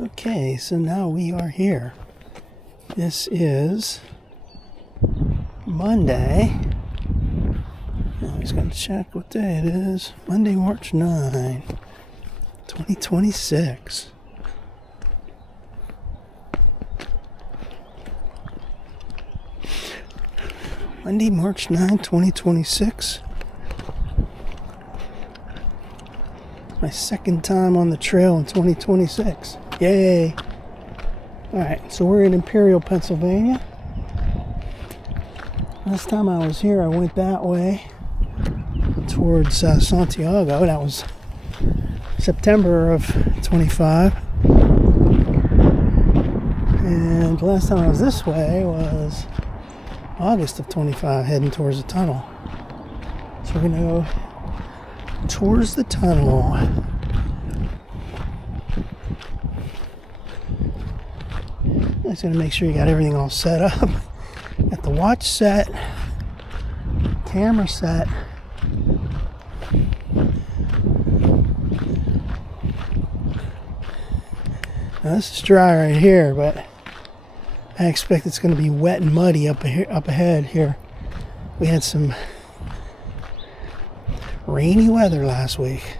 Okay, so now we are here. This is Monday. I was going to check what day it is. Monday, March 9, 2026. Monday, March 9, 2026. My second time on the trail in 2026. Yay! Alright, so we're in Imperial, Pennsylvania. Last time I was here, I went that way towards Santiago. That was September of 25. And last time I was this way was August of 25, heading towards the tunnel. So we're going to go towards the tunnel. I'm just going to make sure you got everything all set up. Got the watch set, camera set. Now this is dry right here, but I expect it's going to be wet and muddy up ahead here. We had some rainy weather last week.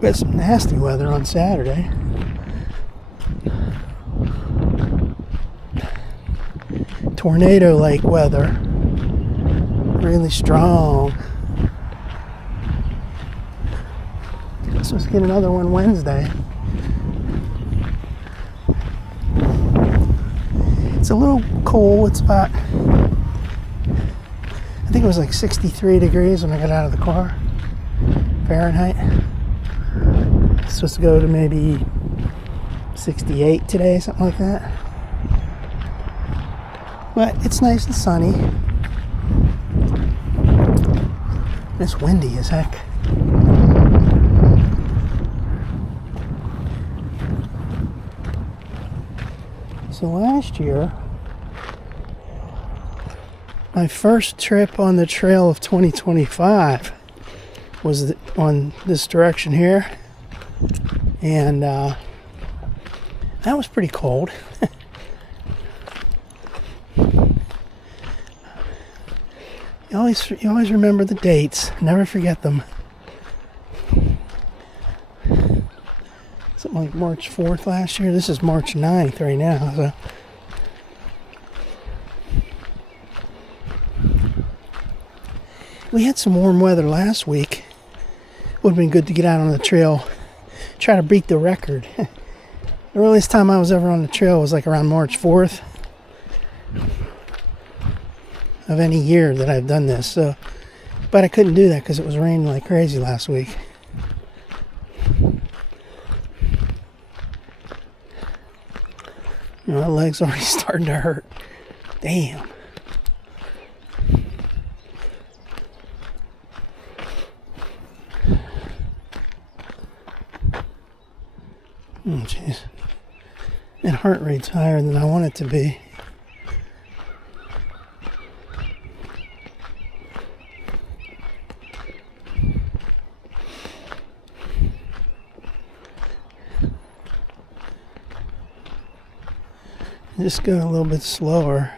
We had some nasty weather on Saturday. Tornado-like weather. Really strong. Supposed to get another one Wednesday. It's a little cold. It's about, I think it was like 63 degrees when I got out of the car. Fahrenheit. It's supposed to go to maybe 68 today, something like that. But it's nice and sunny. It's windy as heck. So last year, my first trip on the trail of 2025 was on this direction here. And that was pretty cold. You always remember the dates. Never forget them. Something like March 4th last year. This is March 9th right now. So. We had some warm weather last week. Would have been good to get out on the trail. Try to beat the record. The earliest time I was ever on the trail was like around March 4th of any year that I've done this. So, but I couldn't do that because it was raining like crazy last week. You know, my leg's already starting to hurt. Damn. Oh, jeez. That heart rate's higher than I want it to be. Just going a little bit slower.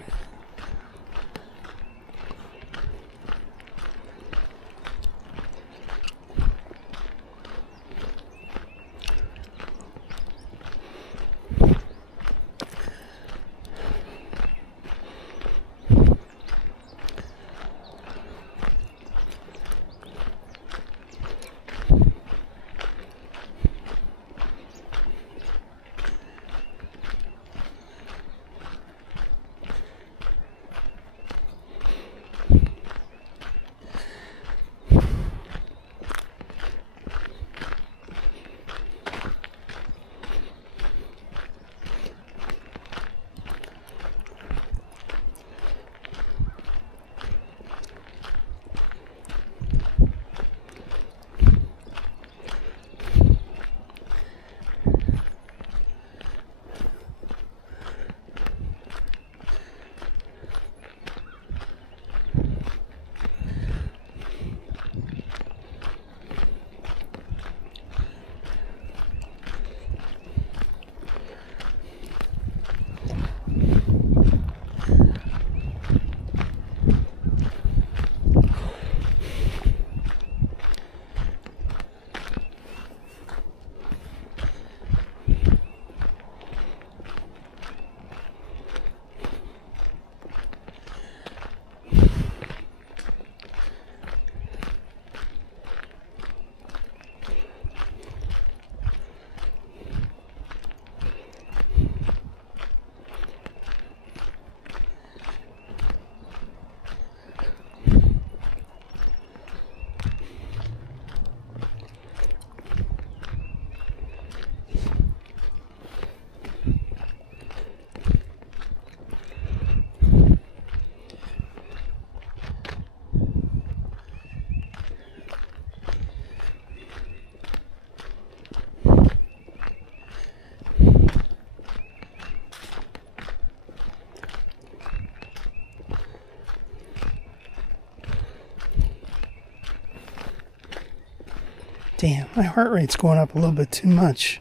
Damn, my heart rate's going up a little bit too much.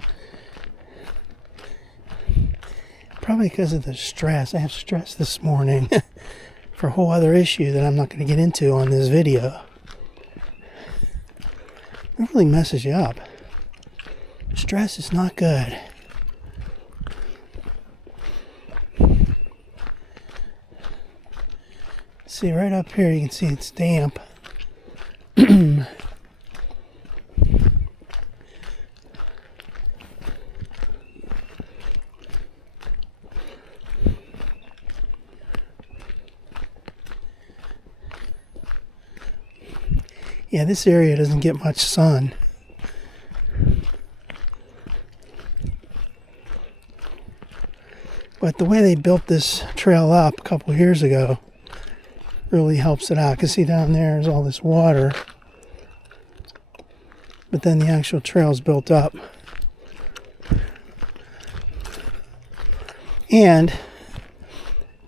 Probably because of the stress. I have stress this morning for a whole other issue that I'm not going to get into on this video. It really messes you up. Stress is not good. See, right up here you can see it's damp. Yeah, this area doesn't get much sun. But the way they built this trail up a couple years ago really helps it out. You can see down there is all this water. But then the actual trail's built up. And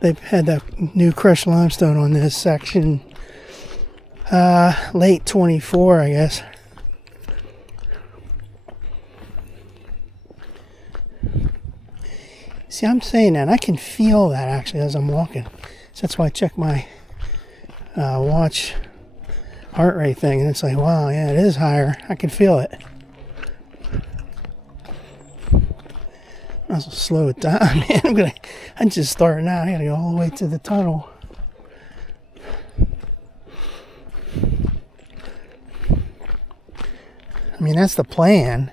they've had that new crushed limestone on this section late 24, I guess. See, I'm saying that. I can feel that actually as I'm walking. So that's why I check my watch heart rate thing. And it's like, wow, yeah, it is higher. I can feel it. I'll slow it down, man. I'm just starting out. I gotta go all the way to the tunnel. I mean, that's the plan.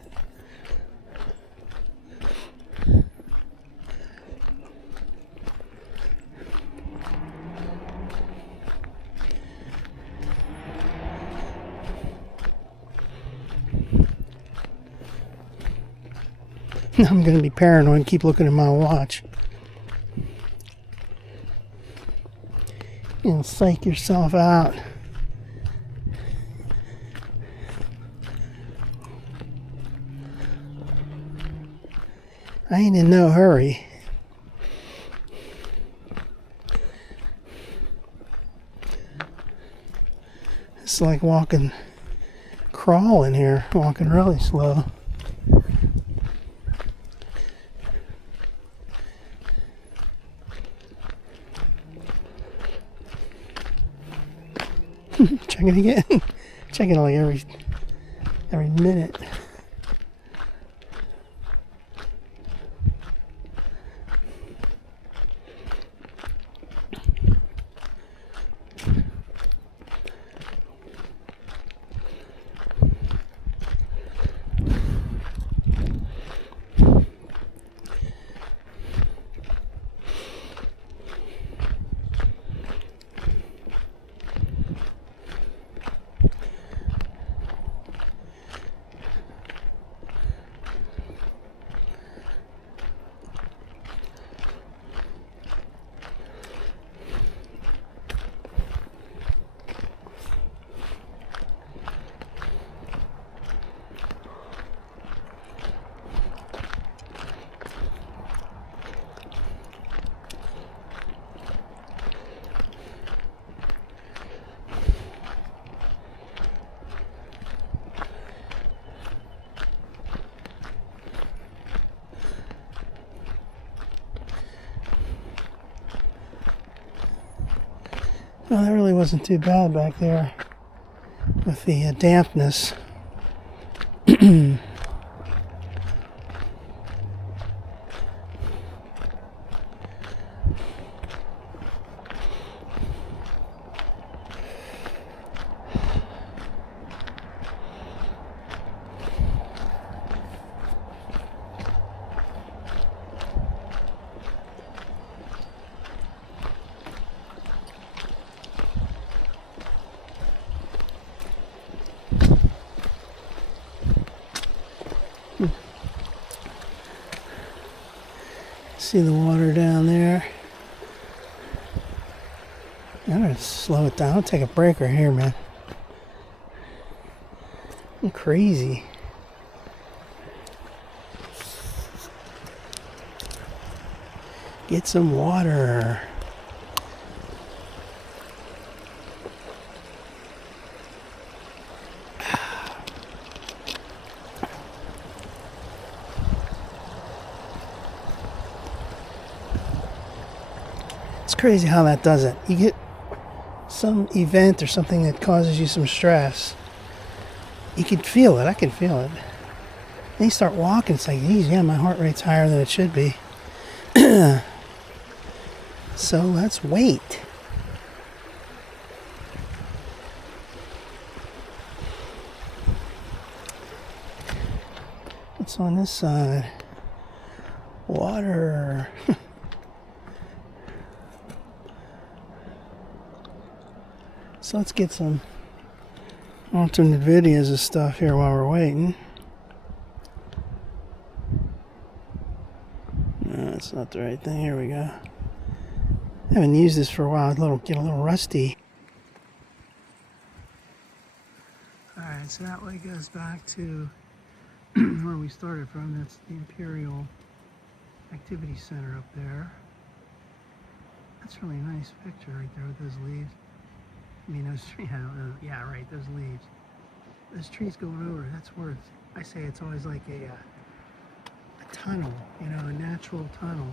I'm going to be paranoid and keep looking at my watch. You know, psych yourself out. I ain't in no hurry. It's like crawling here, walking really slow. Checking again. Checking like every minute. Well, that really wasn't too bad back there with the dampness. See the water down there. I'm gonna slow it down. I'll take a break right here, man. I'm crazy. Get some water. crazy how that does it. You get some event or something that causes you some stress. You can feel it. I can feel it. Then you start walking. It's like, geez, yeah, my heart rate's higher than it should be. So let's wait. What's on this side? Water. So let's get some alternate videos of stuff here while we're waiting. No, that's not the right thing. Here we go. I haven't used this for a while. Get a little rusty. Alright, so that way goes back to where we started from. That's the Imperial Activity Center up there. That's a really nice picture right there with those leaves. I mean, those trees, yeah, right, those leaves. Those trees going over, that's worth, I say it's always like a tunnel, you know, a natural tunnel.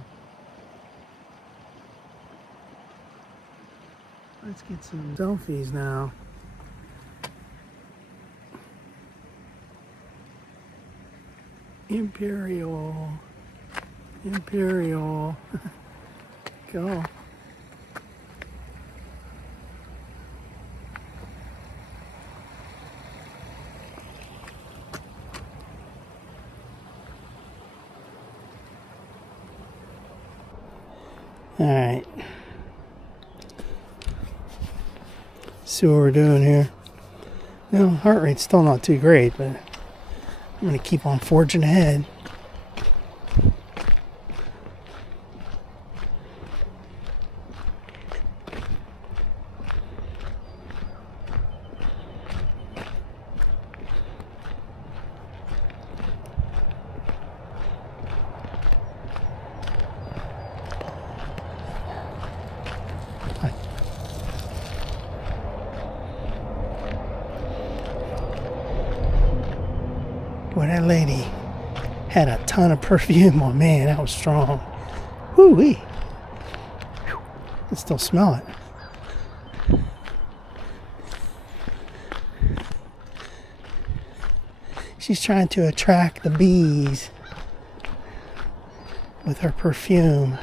Let's get some selfies now. Imperial. Go. Alright. See what we're doing here. No, heart rate's still not too great, but I'm going to keep on forging ahead. Boy, that lady had a ton of perfume on. Man, that was strong. Whoo-wee. I can still smell it. She's trying to attract the bees with her perfume.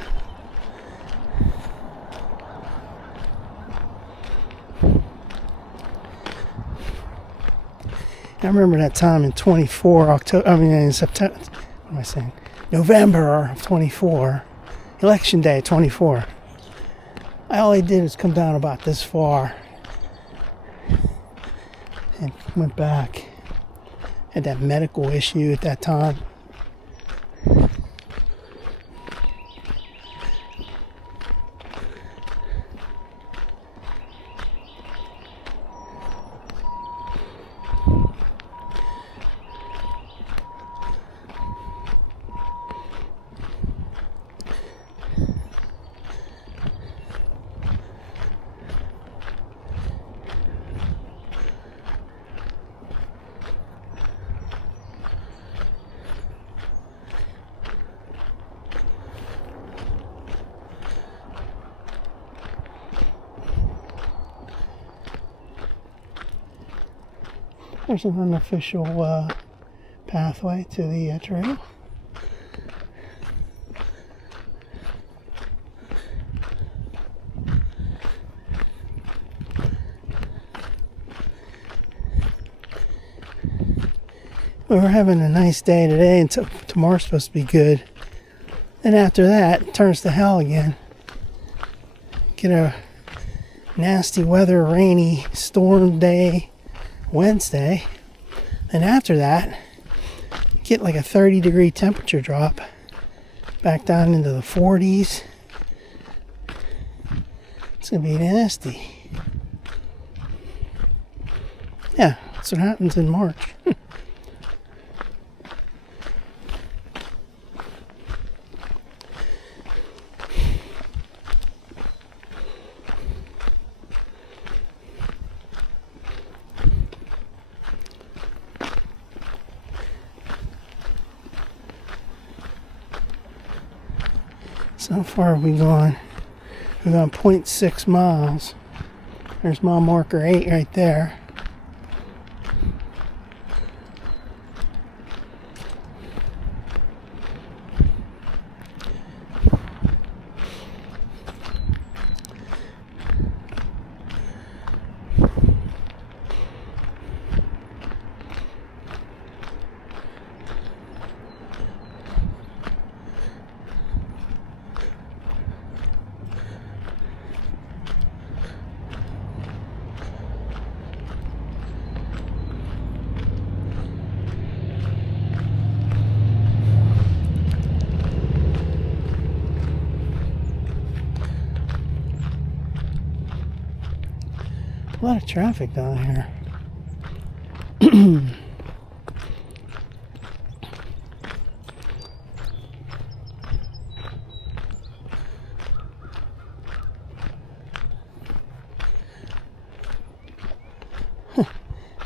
I remember that time in 24 October, in September, what am I saying? November of 24, election day 24. All I did was come down about this far and went back. Had that medical issue at that time. There's an unofficial pathway to the trail. We're having a nice day today, and tomorrow's supposed to be good. Then after that, it turns to hell again. Get a nasty weather, rainy storm day Wednesday. And after that, get like a 30-degree temperature drop back down into the 40s. It's gonna be nasty. Yeah, that's what happens in March. So far have we gone? We're going 0.6 miles. There's mile marker 8 right there. A lot of traffic down here.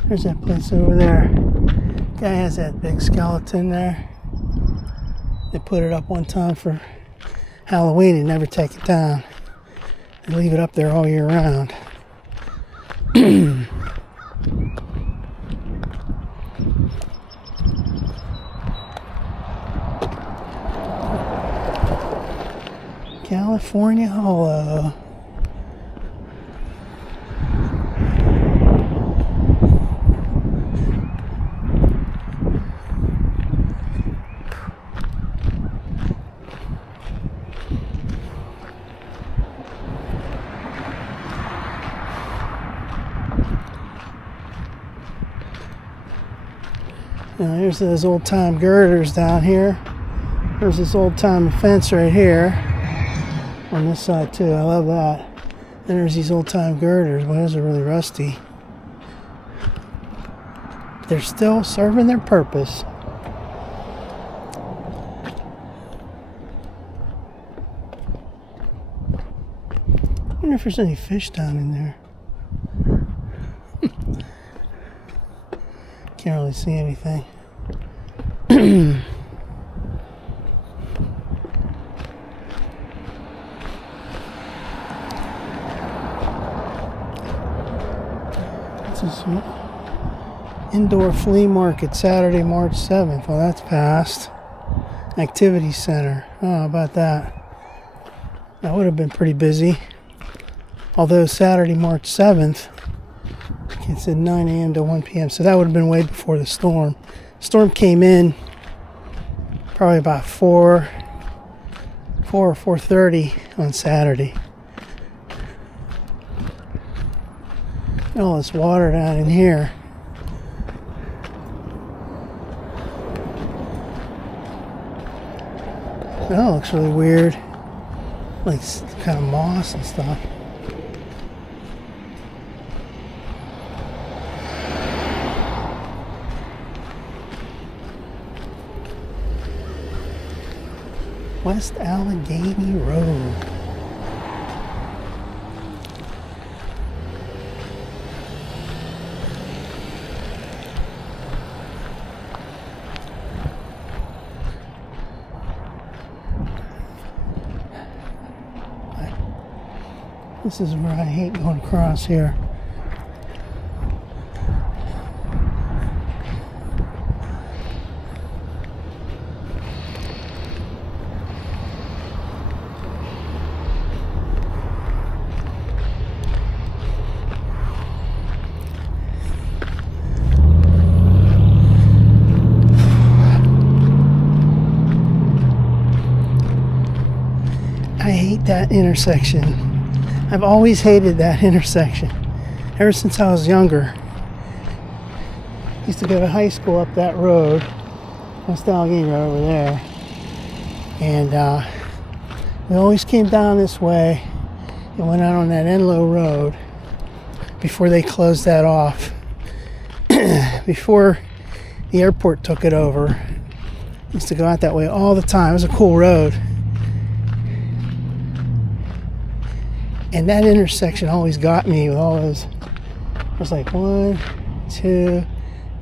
There's that place over there. Guy has that big skeleton there. They put it up one time for Halloween and never take it down. They leave it up there all year round. California Hollow. Now here's those old time girders down here. There's this old time fence right here on this side too. I love that. And there's these old time girders. Well, those are really rusty. They're still serving their purpose. I wonder if there's any fish down in there. Can't really see anything. This is indoor flea market Saturday, March 7th. Well, that's past. Activity center. Oh, how about that? That would have been pretty busy. Although Saturday, March 7th, it said 9 a.m. to 1 p.m. So that would have been way before the storm. Storm came in probably about 4 or 4:30 on Saturday. All this water down in here. That looks really weird. Like kind of moss and stuff. West Allegheny Road. This is where I hate going across here. I hate that intersection. I've always hated that intersection. Ever since I was younger. Used to go to high school up that road. West Allegheny Road over there. And we always came down this way and went out on that Enlow Road before they closed that off. Before the airport took it over. Used to go out that way all the time. It was a cool road. And that intersection always got me with all those. It was like 1, 2,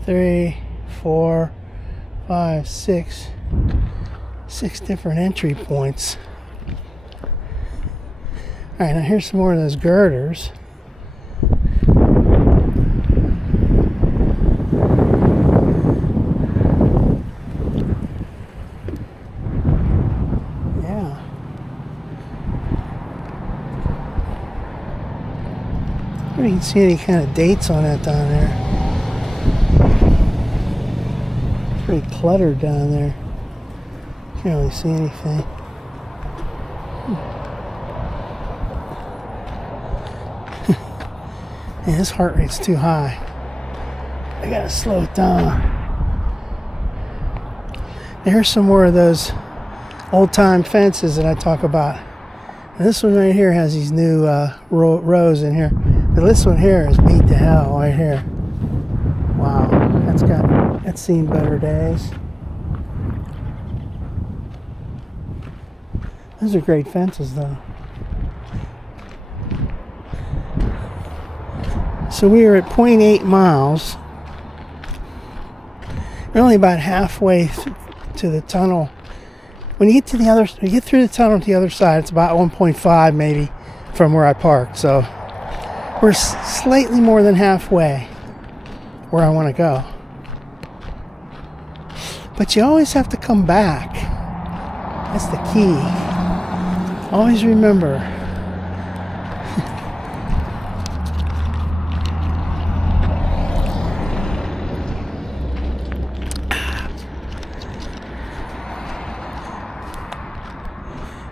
3, 4, 5, 6 different entry points. Alright, now here's some more of those girders. Yeah. I don't even see any kind of dates on that down there. It's pretty cluttered down there. Can't really see anything. Yeah, his heart rate's too high. I gotta slow it down. Here's some more of those old-time fences that I talk about. And this one right here has these new rows in here. But this one here is beat to hell right here. Wow, that's seen better days. Those are great fences though. So we are at 0.8 miles. We're only about halfway to the tunnel. When you get to when you get through the tunnel to the other side, it's about 1.5 maybe from where I parked. So we're slightly more than halfway where I want to go. But you always have to come back. That's the key. Always remember.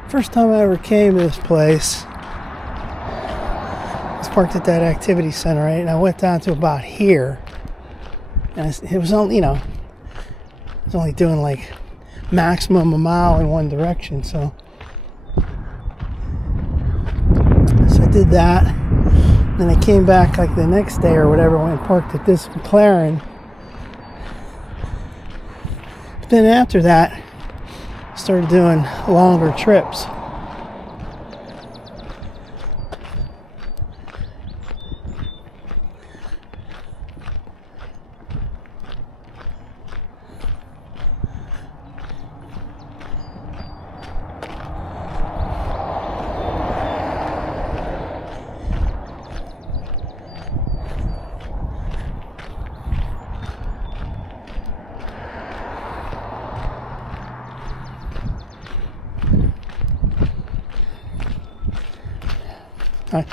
First time I ever came to this place, I was parked at that activity center, right? And I went down to about here. And it was only, I was only doing like maximum a mile in one direction. So I did that. Then I came back like the next day or whatever, went and parked at this McLaren. But then after that, started doing longer trips. Hi.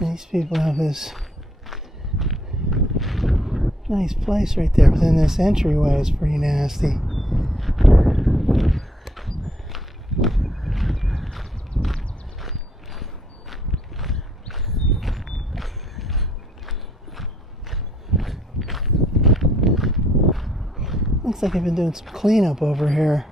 These people have this nice place right there, but then this entryway is pretty nasty. Looks like I've been doing some cleanup over here.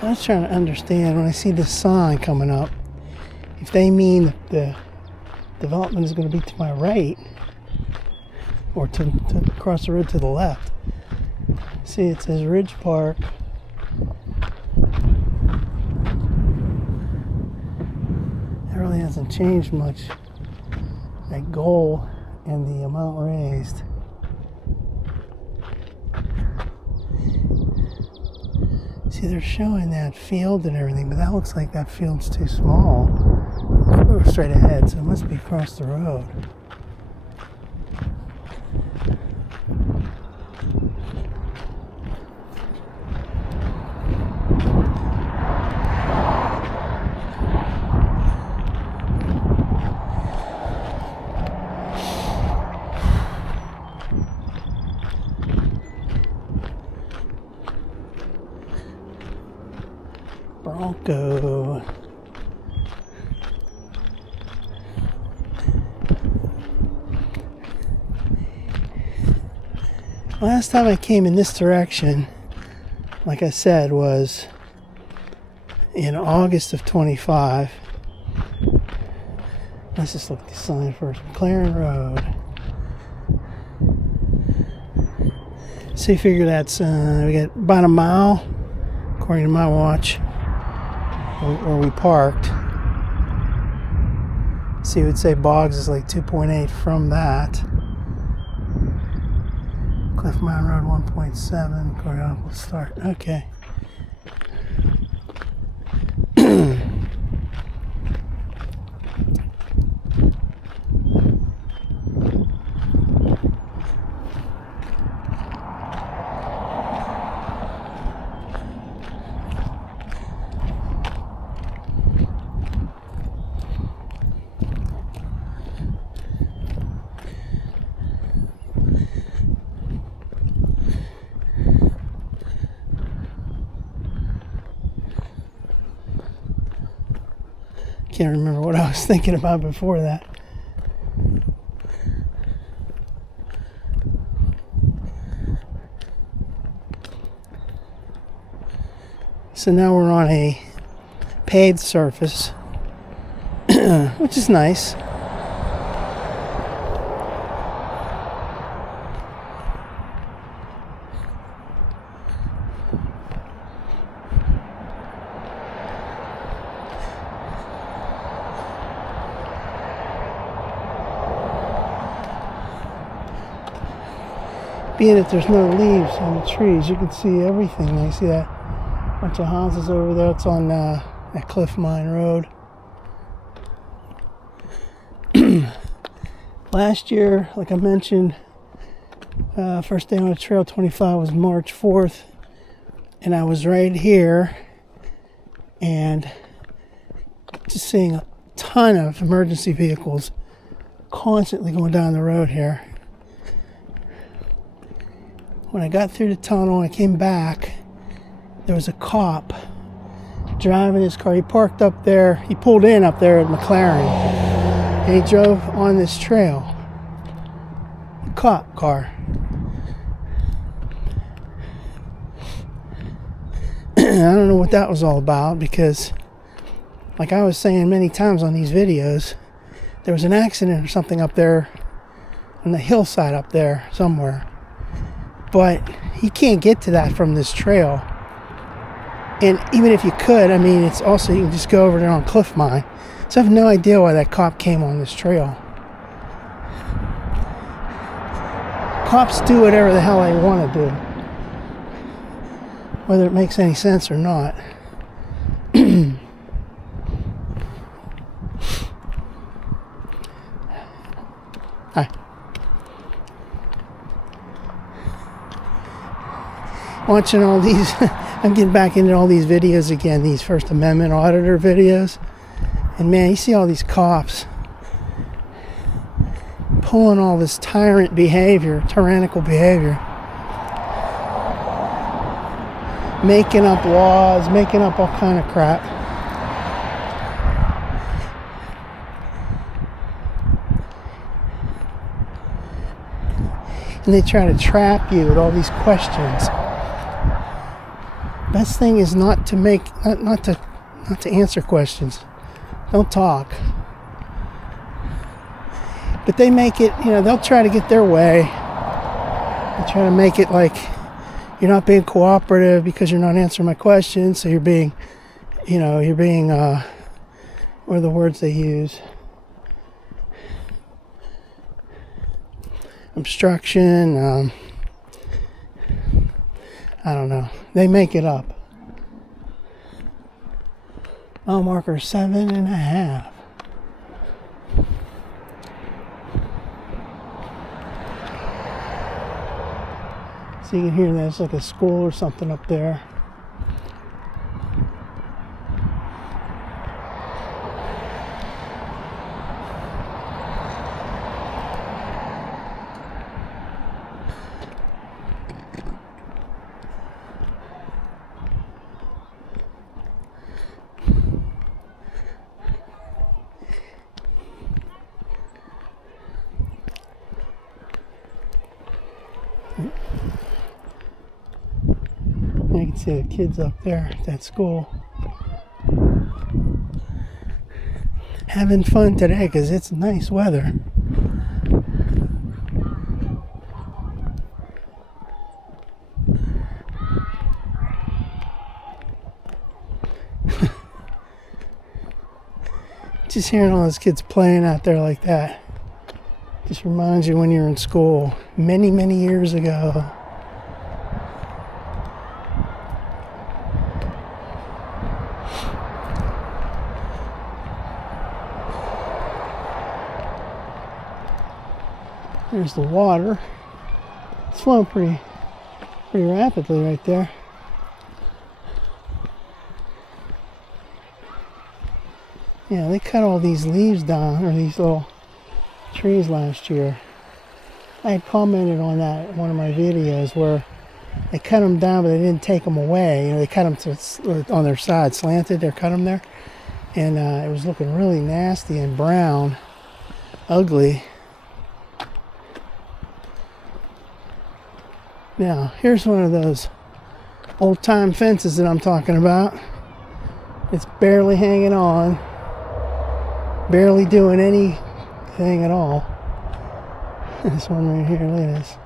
I was trying to understand when I see this sign coming up, if they mean that the development is going to be to my right or to across the road to the left. See, it says Ridge Park. It really hasn't changed much, that goal and the amount raised. See, they're showing that field and everything, but that looks like that field's too small. We're straight ahead, so it must be across the road. Bronco. Last time I came in this direction, like I said, was in August of 25. Let's just look at the sign first. McLaren Road. So you figure that's we got about a mile according to my watch, where we parked. So you would say Boggs is like 2.8 from that. Cliff Mountain Road 1.7, Coronado start. Okay. Can't remember what I was thinking about before that. So now we're on a paved surface, which is nice. Being that there's no leaves on the trees, you can see everything. Now you see that bunch of houses over there. It's on that Cliff Mine Road. Last year, like I mentioned, first day on the trail 25 was March 4th, and I was right here and just seeing a ton of emergency vehicles constantly going down the road here. When I got through the tunnel and I came back, there was a cop driving his car. He parked up there. He pulled in up there at McLaren, and he drove on this trail. A cop car. I don't know what that was all about, because like I was saying many times on these videos, there was an accident or something up there on the hillside up there somewhere. But you can't get to that from this trail. And even if you could, I mean, it's also, you can just go over there on Cliff Mine. So I have no idea why that cop came on this trail. Cops do whatever the hell they want to do, whether it makes any sense or not. Hi. Watching all these, I'm getting back into all these videos again, these First Amendment auditor videos. And man, you see all these cops pulling all this tyrannical behavior. Making up laws, making up all kind of crap. And they try to trap you with all these questions. Best thing is not to answer questions. Don't talk. But they make it, they'll try to get their way. They try to make it like you're not being cooperative because you're not answering my questions. So you're being, what are the words they use? Obstruction. I don't know. They make it up. Mile marker 7.5. So you can hear that it's like a school or something up there. You can see the kids up there at that school having fun today because it's nice weather. Just hearing all those kids playing out there like that just reminds you when you were in school many, many years ago. There's the water. It's flowing pretty rapidly right there. Yeah, they cut all these leaves down, or these little trees last year. I had commented on that in one of my videos where they cut them down, but they didn't take them away. You know, they cut them to, on their side, slanted. They cut them there, and it was looking really nasty and brown, ugly. Now, here's one of those old-time fences that I'm talking about. It's barely hanging on, barely doing anything at all. This one right here, look at this.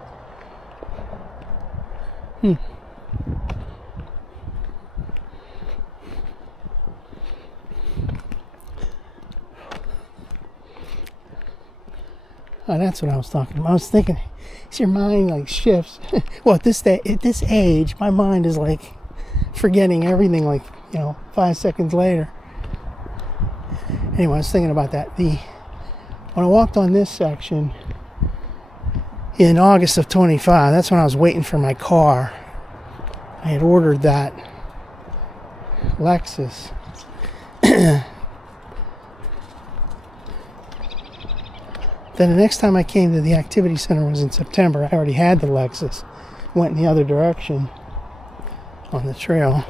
Oh, that's what I was talking about. I was thinking, your mind like shifts. Well, at this age, my mind is like forgetting everything, like, 5 seconds later. Anyway, I was thinking about that. When I walked on this section in August of 25, that's when I was waiting for my car. I had ordered that Lexus. Then the next time I came to the activity center was in September. I already had the Lexus. Went in the other direction on the trail.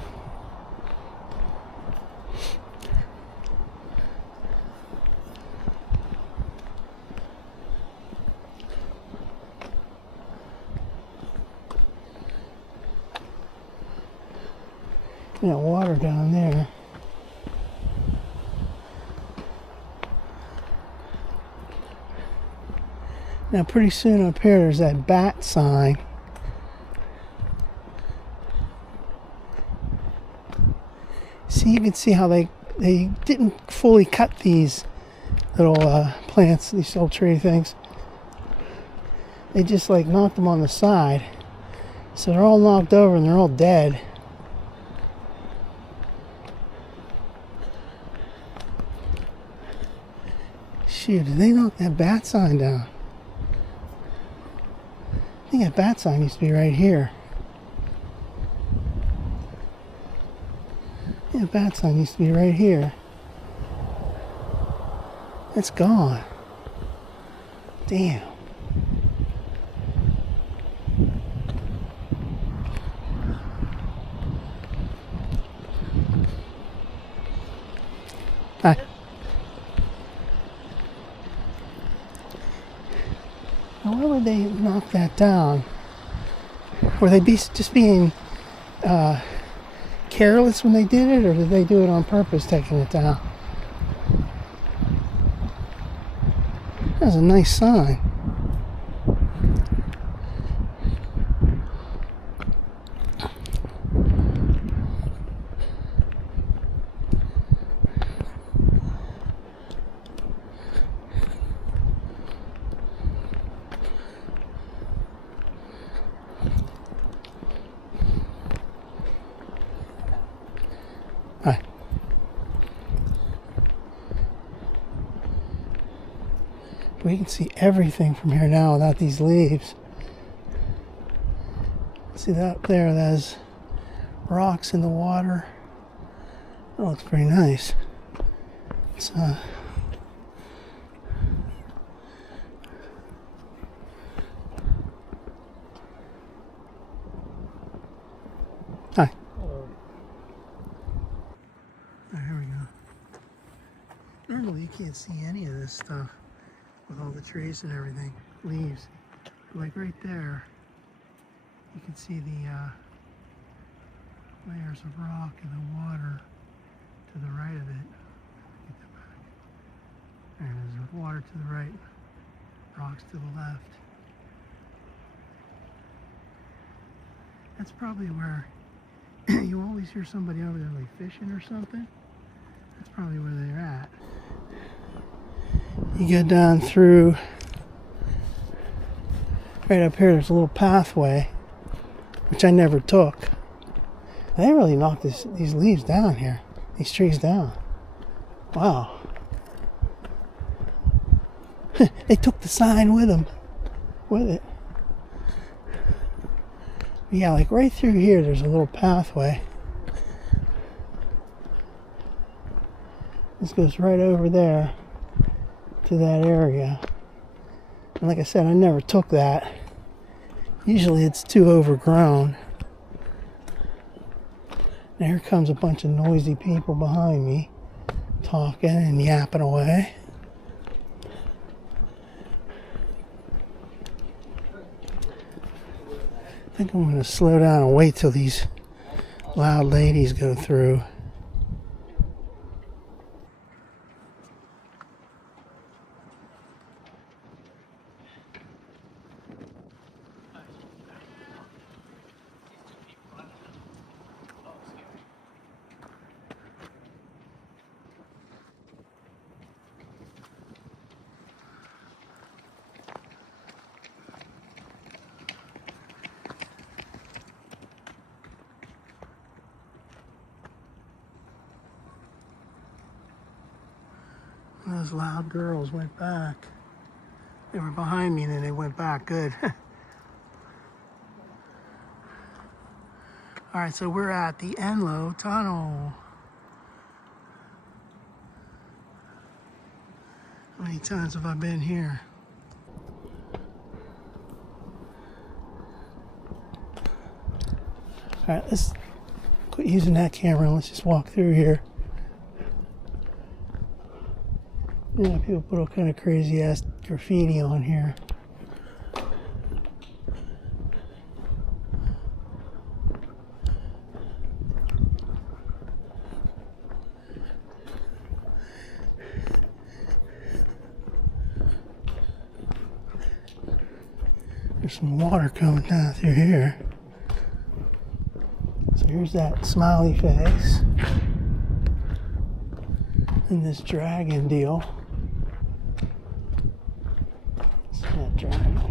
Water down there. Now pretty soon up here there's that bat sign. See, you can see how they didn't fully cut these little plants, these little tree things. They just like knocked them on the side. So they're all knocked over and they're all dead. Shoot, did they knock that bat sign down? I think that bat sign used to be right here. Yeah, that bat sign used to be right here. It's gone. Damn. Hi. Why would they knock that down? Were they just being careless when they did it, or did they do it on purpose, taking it down? That was a nice sign. Hi. We can see everything from here now without these leaves. See that up there? There's rocks in the water. That looks pretty nice. It's Hi. Here we go. Normally you can't see any of this stuff with all the trees and everything, leaves. But like right there, you can see the layers of rock and the water to the right of it. Get that back. There's water to the right, rocks to the left. That's probably where you always hear somebody over there like fishing or something. That's probably where they're at. You go down through, right up here, there's a little pathway, which I never took. They really knocked these leaves down here, these trees down. Wow. They took the sign with them, with it. Yeah, like right through here, there's a little pathway. This goes right over there to that area. And like I said, I never took that. Usually it's too overgrown. Now here comes a bunch of noisy people behind me, talking and yapping away. I think I'm going to slow down and wait till these loud ladies go through. Those loud girls went back. They were behind me and then they went back. Good. Alright, so we're at the Enlow Tunnel. How many times have I been here? Alright, let's quit using that camera and let's just walk through here. Yeah, people put all kind of crazy ass graffiti on here. There's some water coming down through here. So here's that smiley face. And this dragon deal. That dragon.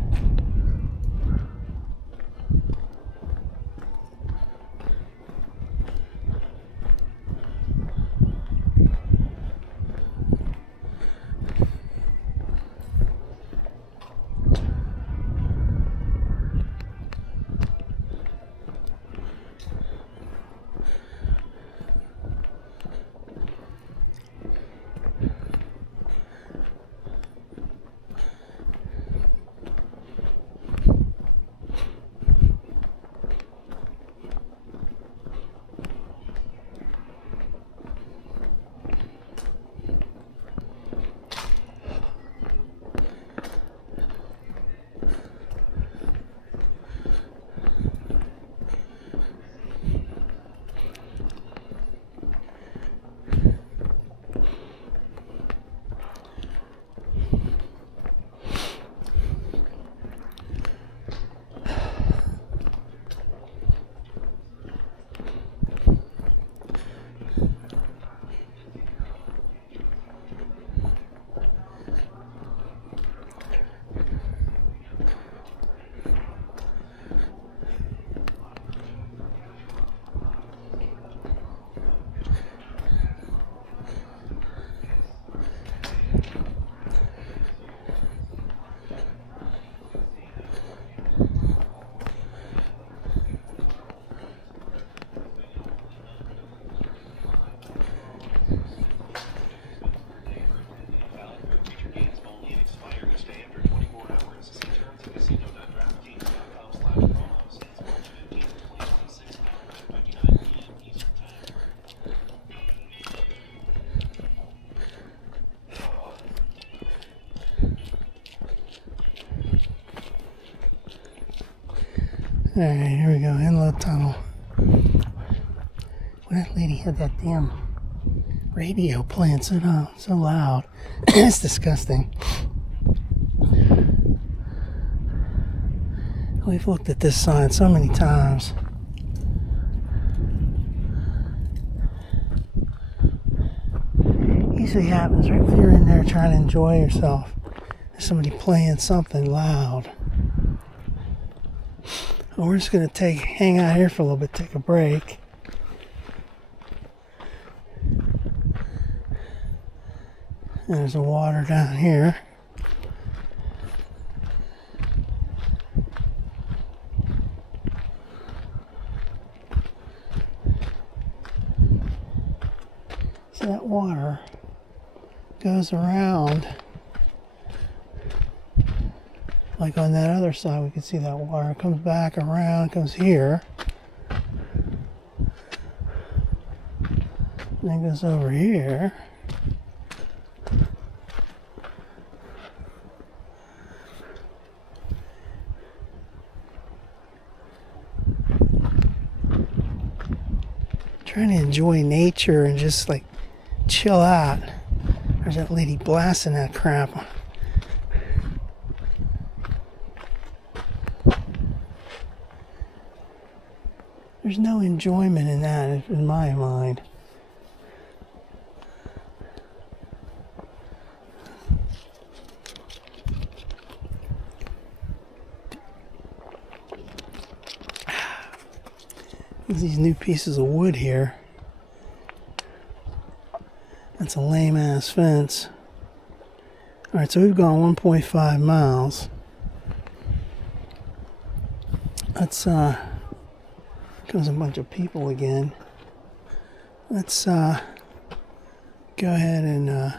Alright, here we go, Enlow Tunnel. Well, that lady had that damn radio playing so loud. It's disgusting. We've looked at this sign so many times. These usually happens right when you're in there trying to enjoy yourself. There's somebody playing something loud. Well, we're just going to hang out here for a little bit, take a break. And there's the water down here. So that water goes around. Like on that other side, we can see that water comes back around, comes here. And then goes over here. Trying to enjoy nature and just like chill out. There's that lady blasting that crap. There's no enjoyment in that, in my mind. These new pieces of wood here. That's a lame ass fence. Alright, so we've gone 1.5 miles. Let's comes a bunch of people again. Let's go ahead and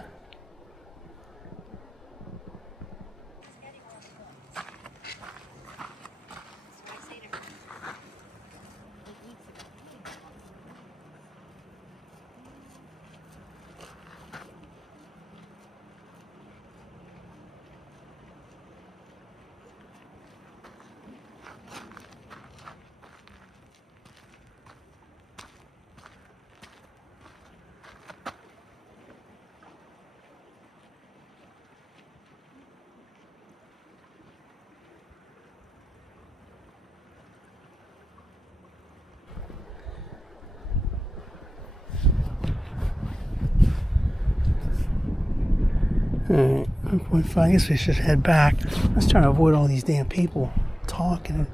alright, 1.5. I guess we should head back. Let's try to avoid all these damn people talking,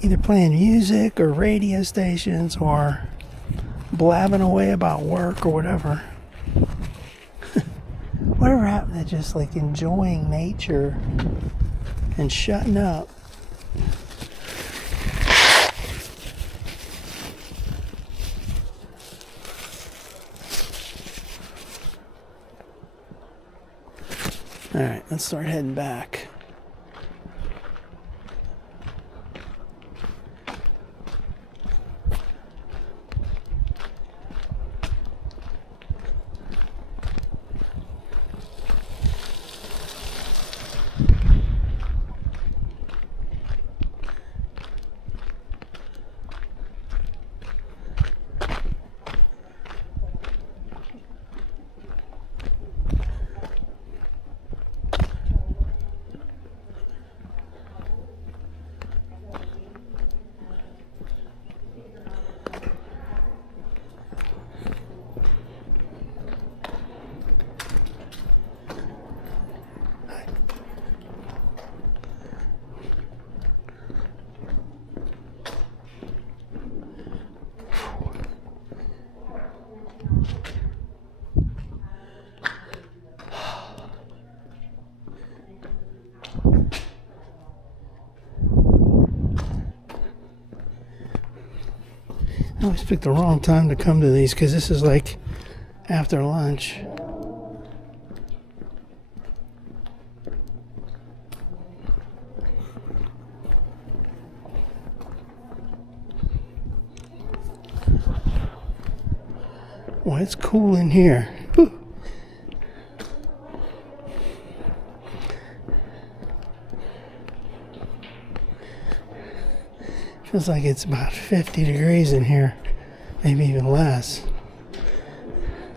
either playing music or radio stations or blabbing away about work or whatever. Whatever happened to just like enjoying nature and shutting up? Alright, let's start heading back. I always pick the wrong time to come to these because this is like after lunch. Well, it's cool in here. Whew. Feels like it's about 50 degrees in here, maybe even less.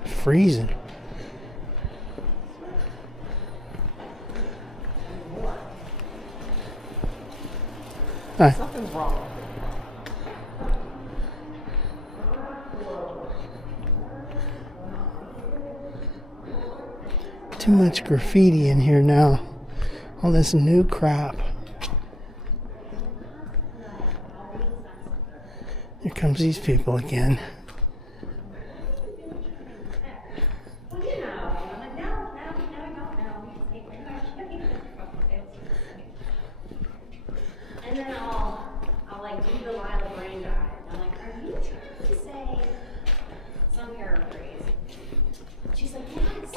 Freezing. Hi. Something's wrong. too much graffiti in here now. All this new crap. Here comes these people again. And then I'll like do the Lila brain dive. I'm like, are you trying to say some paraphrase? She's like, yes.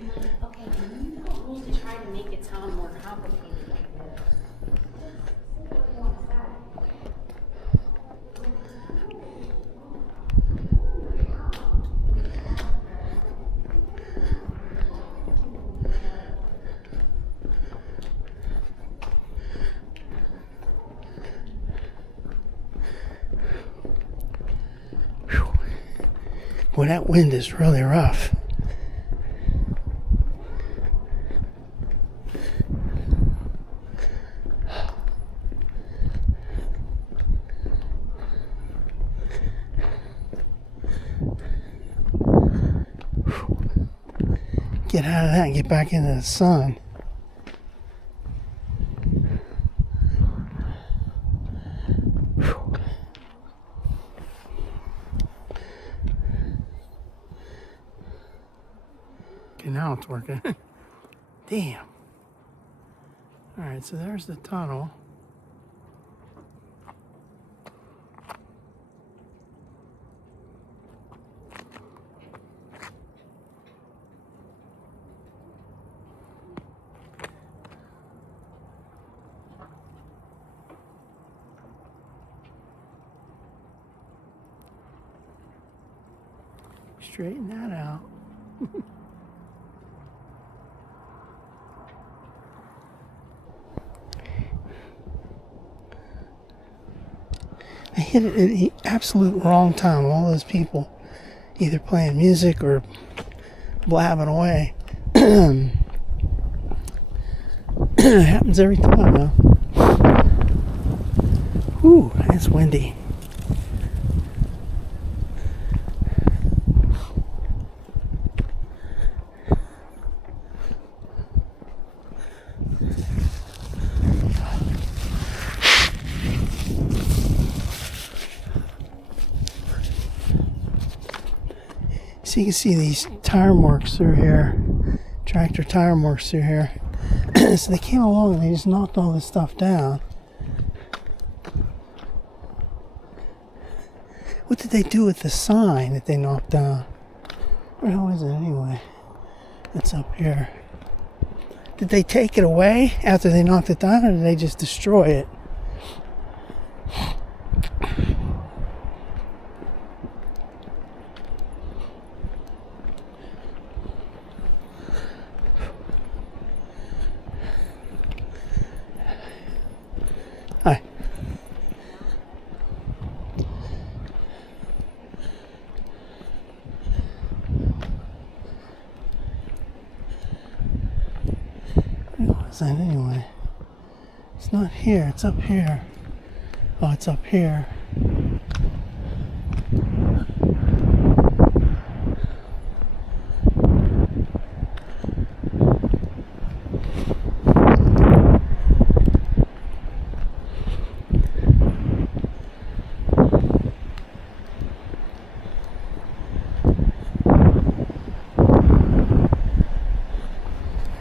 I'm like, okay, you don't need to try to make it sound more complicated like this. Just what you want to say. Boy, that wind is really rough. Get out of that and get back into the sun. Okay, now it's working. Damn. Alright, so there's the tunnel. Straighten that out. I hit it at the absolute wrong time. All those people either playing music or blabbing away. It happens every time, though. Whew, it's windy. So you can see these tire marks through here, tractor tire marks through here. So they came along and they just knocked all this stuff down. What did they do with the sign that they knocked down? Where the hell is it anyway? It's up here. Did they take it away after they knocked it down, or did they just destroy it? Hi. What is that anyway? It's not here, it's up here. Oh, it's up here.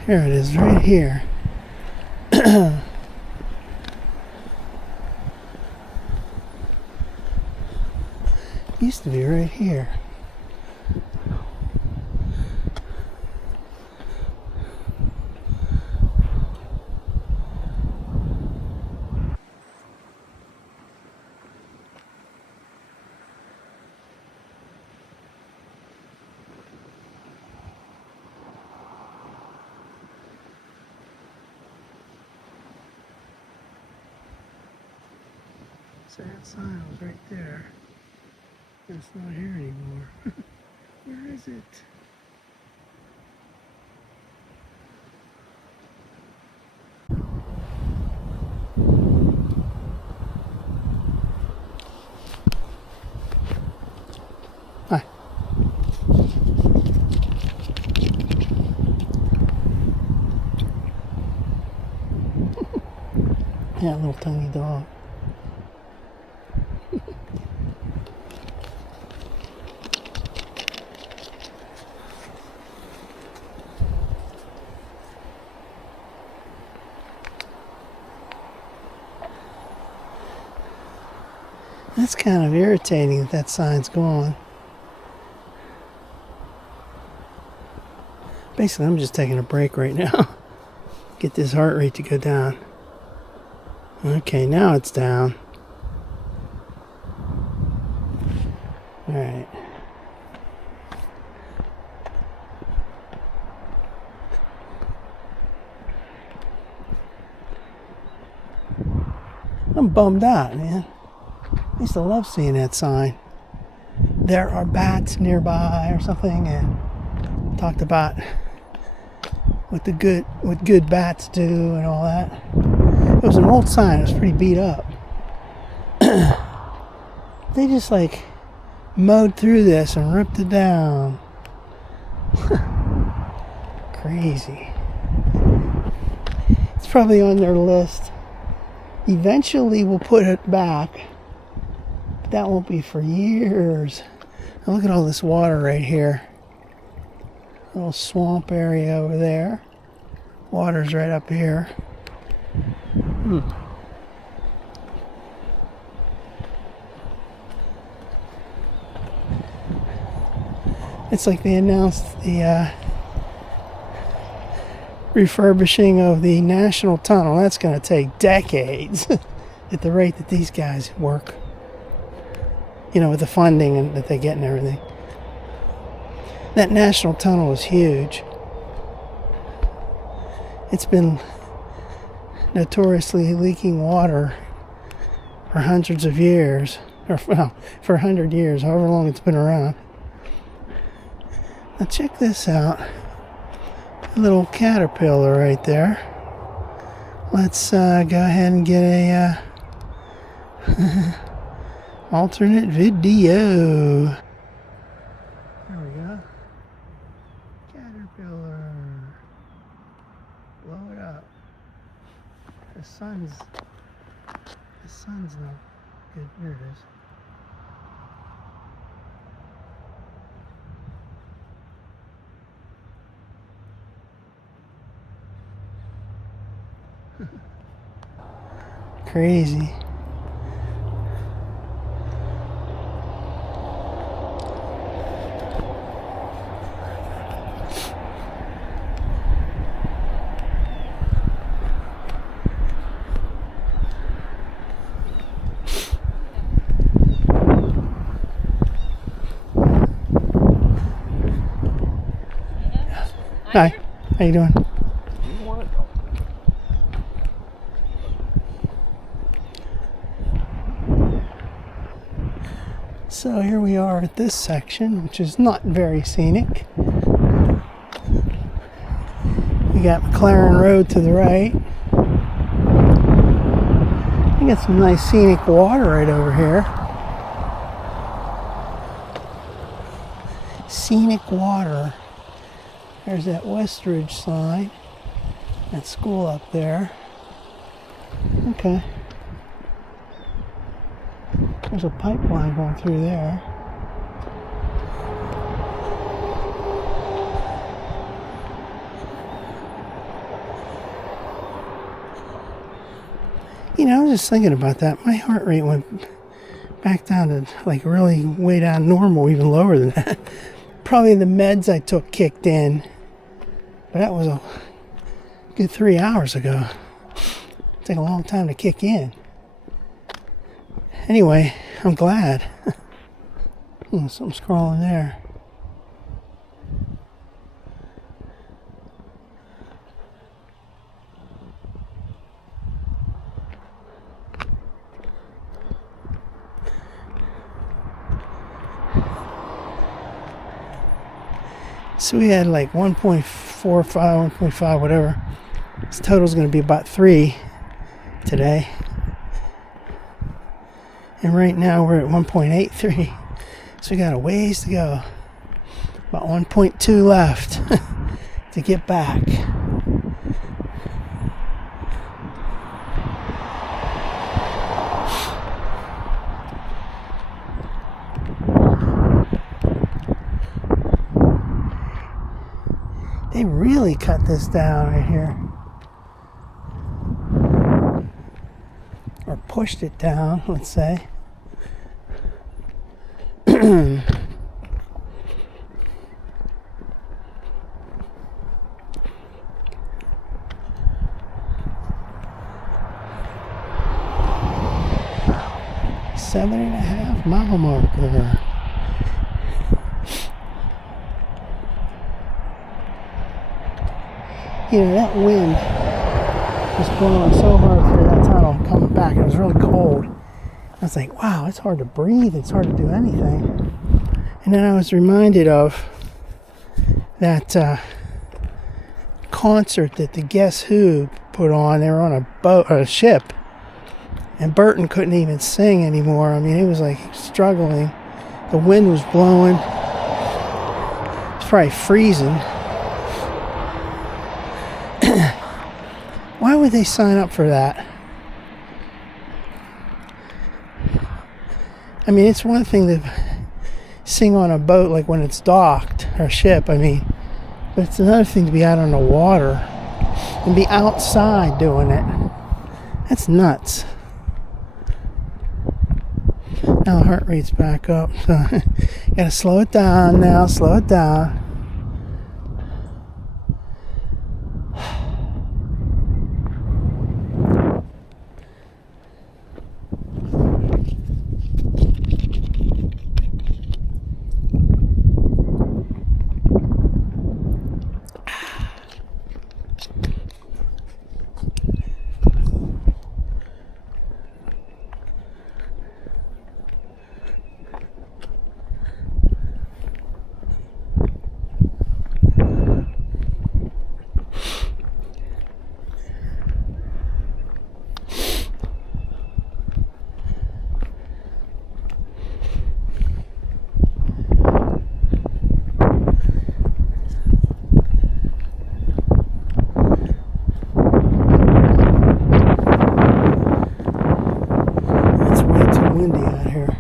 Here it is, right here. Used to be right here. So that sign was right there. It's not here anymore. Where is it? Hi. Yeah, little tiny dog. That's kind of irritating that that sign's gone. Basically, I'm just taking a break right now. Get this heart rate to go down. Okay, now it's down. Alright. I'm bummed out, man. I used to love seeing that sign. There are bats nearby or something, and talked about what good bats do and all that. It was an old sign. It was pretty beat up. They just like mowed through this and ripped it down. Crazy. It's probably on their list. Eventually we'll put it back. That won't be for years. Now look at all this water right here. Little swamp area over there. Water's right up here. It's like they announced the refurbishing of the National Tunnel. That's going to take decades at the rate that these guys work. You know, with the funding and that they get and everything. That National Tunnel is huge. It's been notoriously leaking water for hundreds of years. Or, well, for 100 years, however long it's been around. Now check this out. A little caterpillar right there. Let's go ahead and get a alternate video. There we go. Caterpillar. Blow it up. The sun's not good. There it is. Crazy. Hi, how you doing? So here we are at this section, which is not very scenic. We got McLaren Road to the right. We got some nice scenic water right over here. Scenic water. There's that Westridge sign. That school up there. Okay. There's a pipeline going through there. You know, I was just thinking about that. My heart rate went back down to like really way down normal, even lower than that. Probably the meds I took kicked in. But that was a good 3 hours ago. It took a long time to kick in. Anyway, I'm glad. Something's crawling there. So we had like 1.45, 1.5, whatever. This total's going to be about 3 today. And right now we're at 1.83. So we got a ways to go. About 1.2 left to get back. They really cut this down right here. Or pushed it down, let's say. 7.5 mile marker. You know, that wind was blowing so hard through that tunnel coming back. It was really cold. I was like, wow, it's hard to breathe. It's hard to do anything. And then I was reminded of that concert that the Guess Who put on. They were on a boat or a ship. And Burton couldn't even sing anymore. I mean, he was like struggling. The wind was blowing. It's probably freezing. Why would they sign up for that? I mean, it's one thing to sing on a boat like when it's docked, or a ship, I mean. But it's another thing to be out on the water and be outside doing it. That's nuts. Now the heart rate's back up, so gotta slow it down now, slow it down. Windy out here.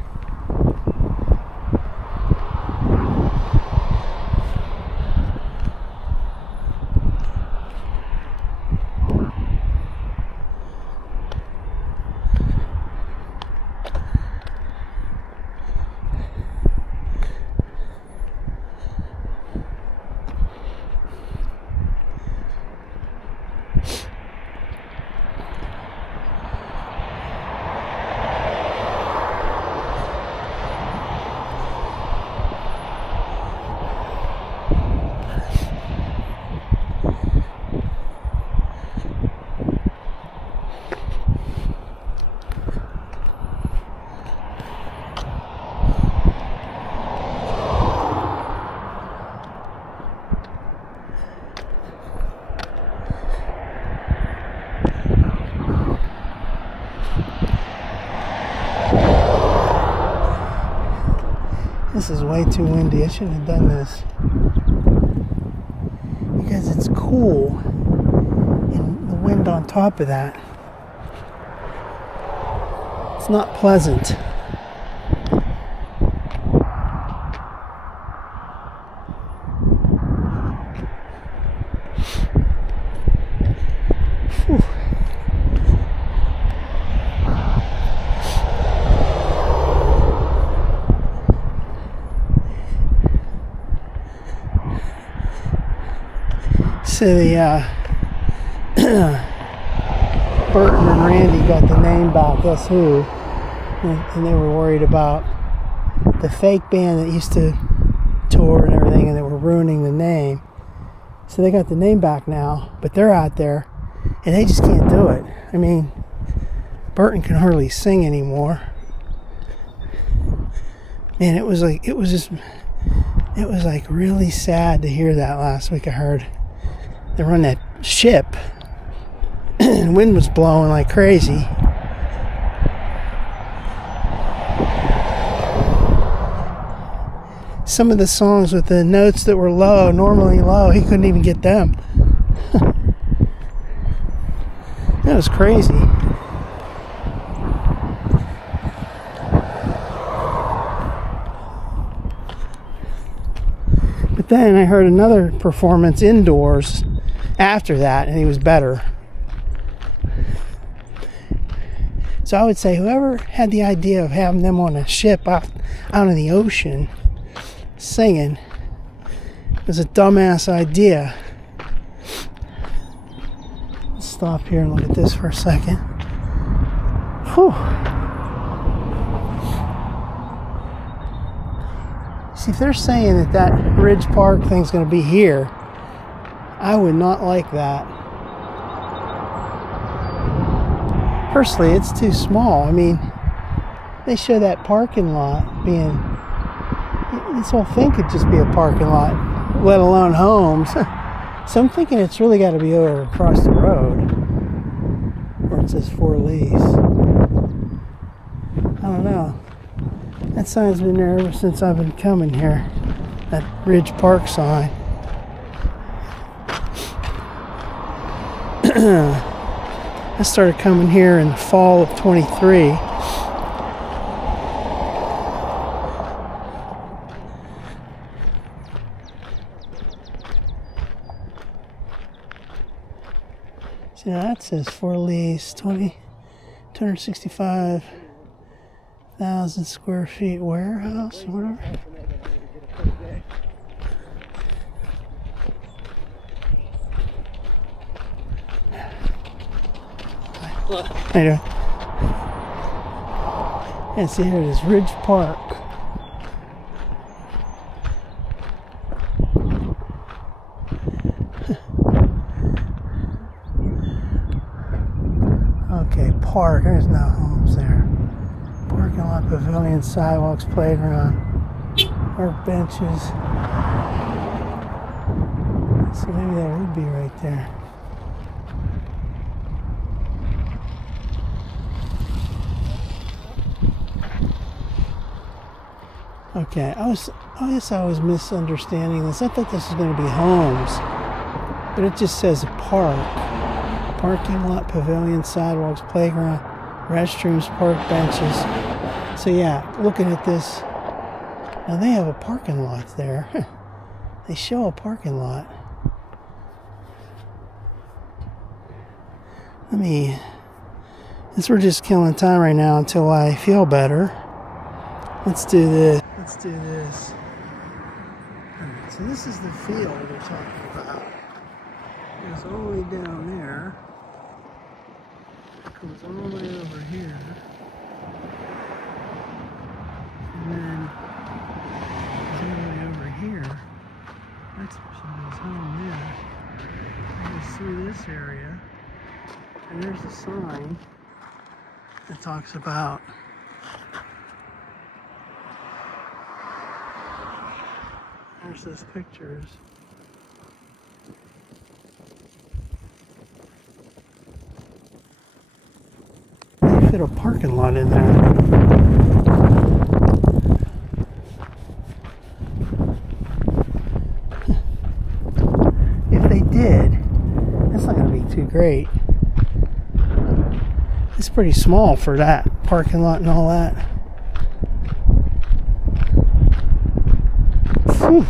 This is way too windy. I shouldn't have done this. Because it's cool. And the wind on top of that. It's not pleasant. So the Burton and Randy got the name back, Guess Who, and they were worried about the fake band that used to tour and everything, and they were ruining the name. So they got the name back now, but they're out there, and they just can't do it. I mean, Burton can hardly sing anymore. Man, it was like really sad to hear that last week. I heard they were on that ship and the wind was blowing like crazy. Some of the songs with the notes that were low, normally low, he couldn't even get them. That was crazy. But then I heard another performance indoors after that, and he was better. So I would say whoever had the idea of having them on a ship out in the ocean singing was a dumbass idea. Let's stop here and look at this for a second. Whew. See, if they're saying that Ridge Park thing's going to be here, I would not like that. Personally, it's too small. I mean, they show that parking lot being... This whole thing could just be a parking lot, let alone homes. So I'm thinking it's really got to be over across the road, where it says for lease. I don't know. That sign's been there ever since I've been coming here. That Ridge Park sign. I started coming here in the fall of 23. See, now that says for lease 265,000 square feet warehouse or whatever. How you doing? Yeah, see, here it is, Ridge Park. Okay, park. There's no homes there. Parking lot, pavilion, sidewalks, playground, work benches. So maybe that would be right there. Okay, I guess I was misunderstanding this. I thought this was going to be homes, but it just says park. Parking lot, pavilion, sidewalks, playground, restrooms, park benches. So yeah, looking at this, now they have a parking lot there. They show a parking lot. Since we're just killing time right now until I feel better, let's do this. Let's do this. Alright, so this is the field we're talking about. It goes all the way down there. It goes all the way over here. And then it goes all the way over here. That's somebody's home there. And you see this area. And there's a sign that talks about there's those pictures. They fit a parking lot in there. If they did, that's not going to be too great. It's pretty small for that parking lot and all that. Whew.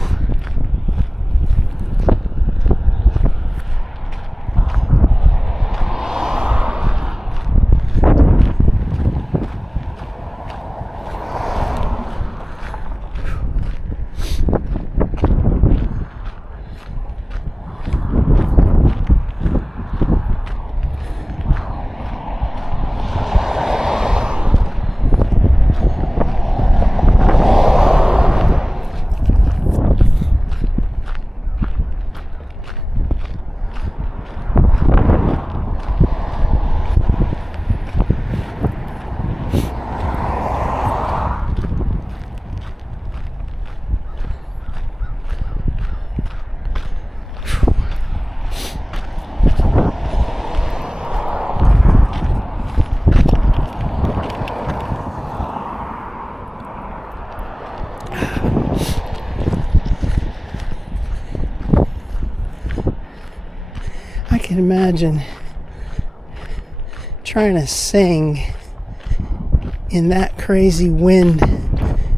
I can imagine trying to sing in that crazy wind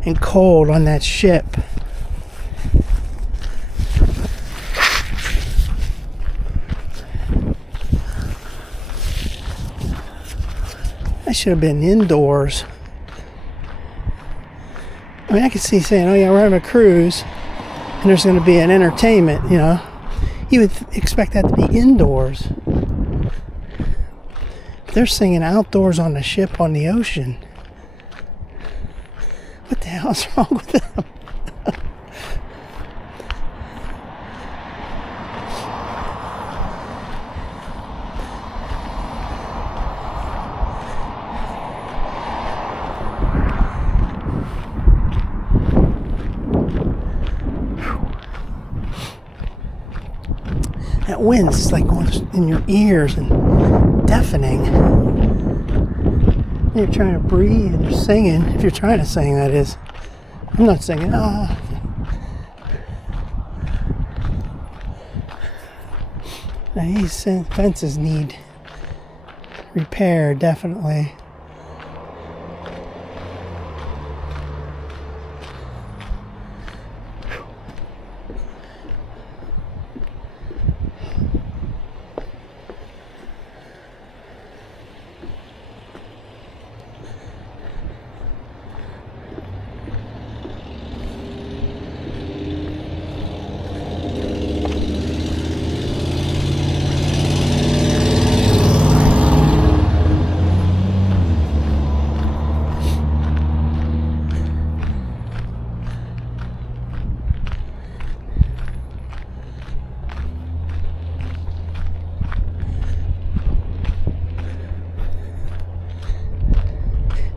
and cold on that ship. should have been indoors. I mean, I could see saying, oh yeah, we're having a cruise and there's going to be an entertainment, you know. You would expect that to be indoors. But they're singing outdoors on the ship on the ocean. What the hell's wrong with them? That wind's like going in your ears and deafening. You're trying to breathe and you're singing. If you're trying to sing, that is. I'm not singing. Ah. Now these fences need repair, definitely.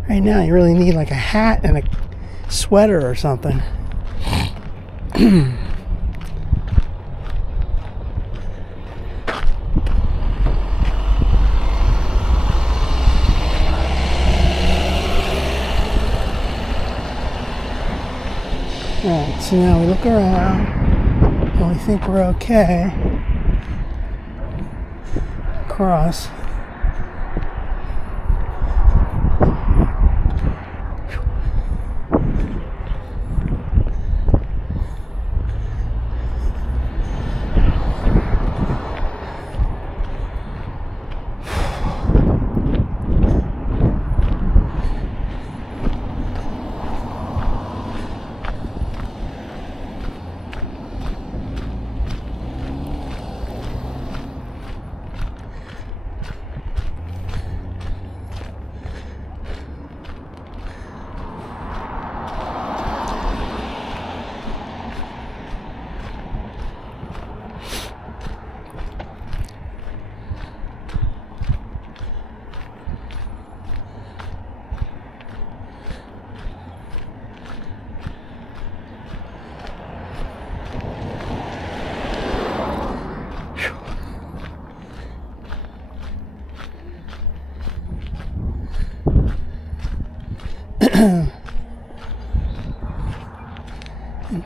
Right now, you really need like a hat and a sweater or something. Alright, so now we look around and we think we're okay. Cross.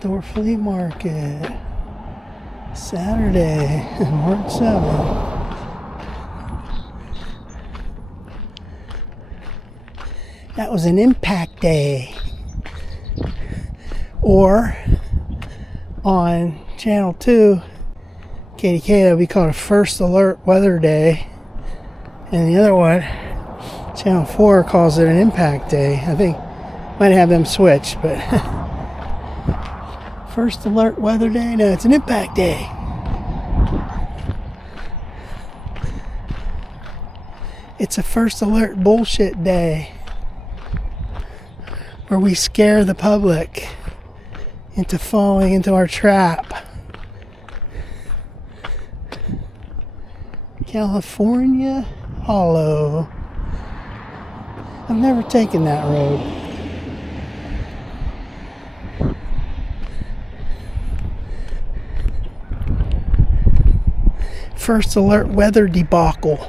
Montour Flea Market, Saturday, March 7th. That was an impact day. Or on Channel 2, KDK, that would be called a First Alert Weather Day. And the other one, Channel 4, calls it an impact day. I think might have them switched, but First Alert Weather Day? No, it's an impact day. It's a First Alert bullshit day where we scare the public into falling into our trap. California Hollow. I've never taken that road. First Alert weather debacle.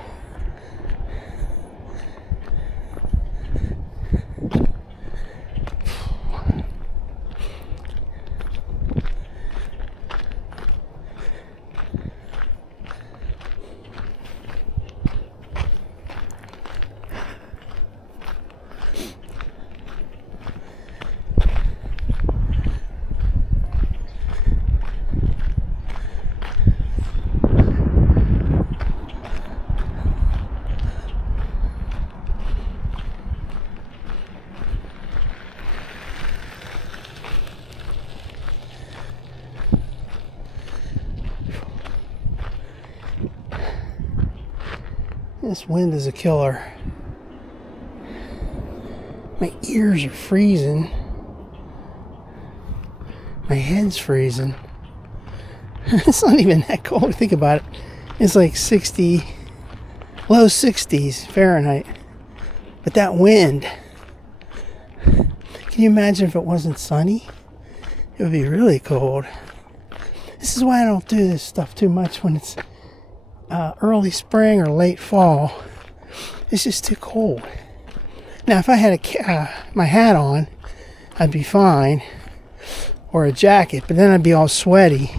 This wind is a killer. My ears are freezing. My head's freezing. It's not even that cold. Think about it. It's like 60, low 60s Fahrenheit. But that wind. Can you imagine if it wasn't sunny? It would be really cold. This is why I don't do this stuff too much when it's early spring or late fall. It's just too cold. Now, if I had my hat on, I'd be fine. Or a jacket, but then I'd be all sweaty.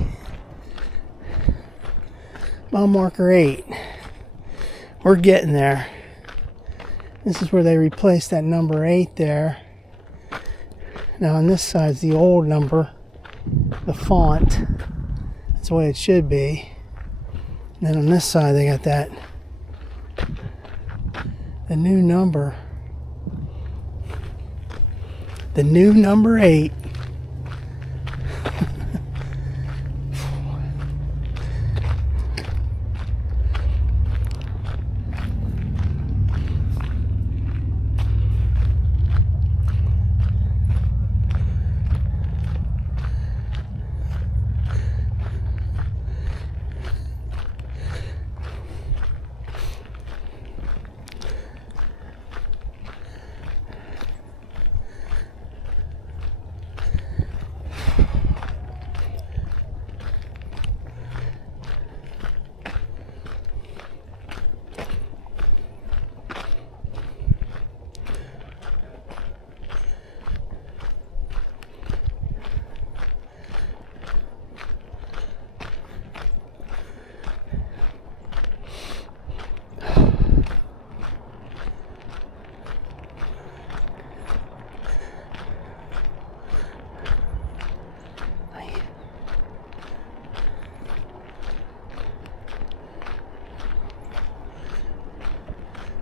Mile marker 8. We're getting there. This is where they replaced that number 8 there. Now on this side's the old number, the font. That's the way it should be. And then on this side they got the new number. The new number 8.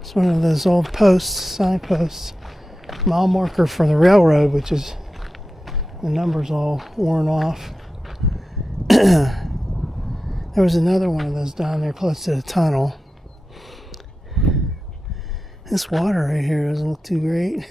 It's one of those old posts, signposts, mile marker for the railroad, which is, the number's all worn off. There was another one of those down there close to the tunnel. This water right here doesn't look too great.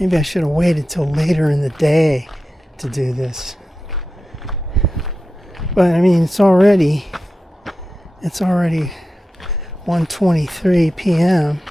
Maybe I should have waited till later in the day to do this. But I mean, it's already 1:23 p.m.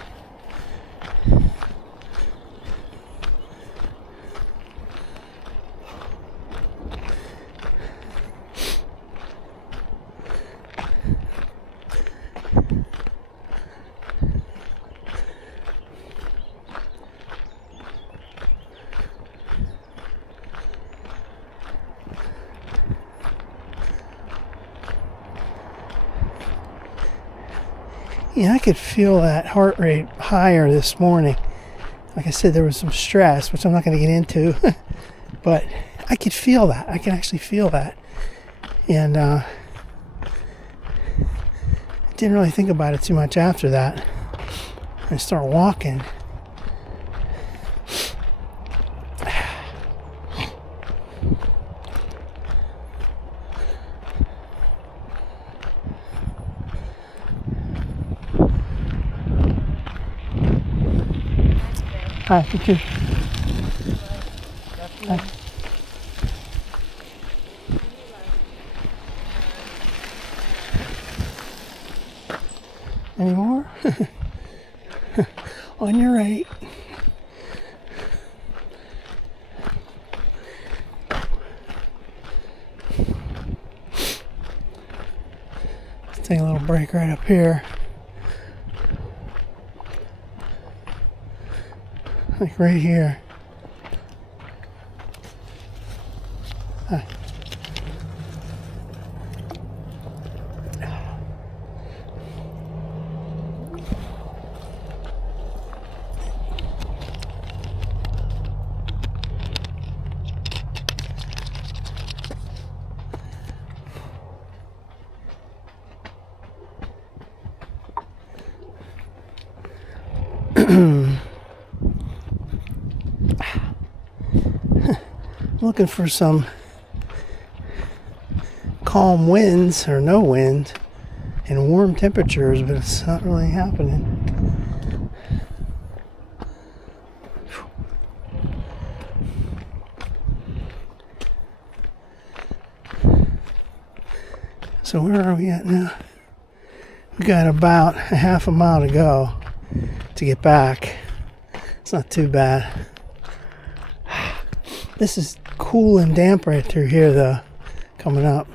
Yeah, I could feel that heart rate higher this morning. Like I said, there was some stress, which I'm not going to get into, but I could feel that. I can actually feel that. And I didn't really think about it too much after that. I start walking. Hi, you too. Hi. Any more? On your right. Let's take a little break right up here. Like right here. Hi. Looking for some calm winds or no wind and warm temperatures, but it's not really happening. So where are we at now? We got about a half a mile to go to get back. It's not too bad. This is cool and damp right through here though, coming up.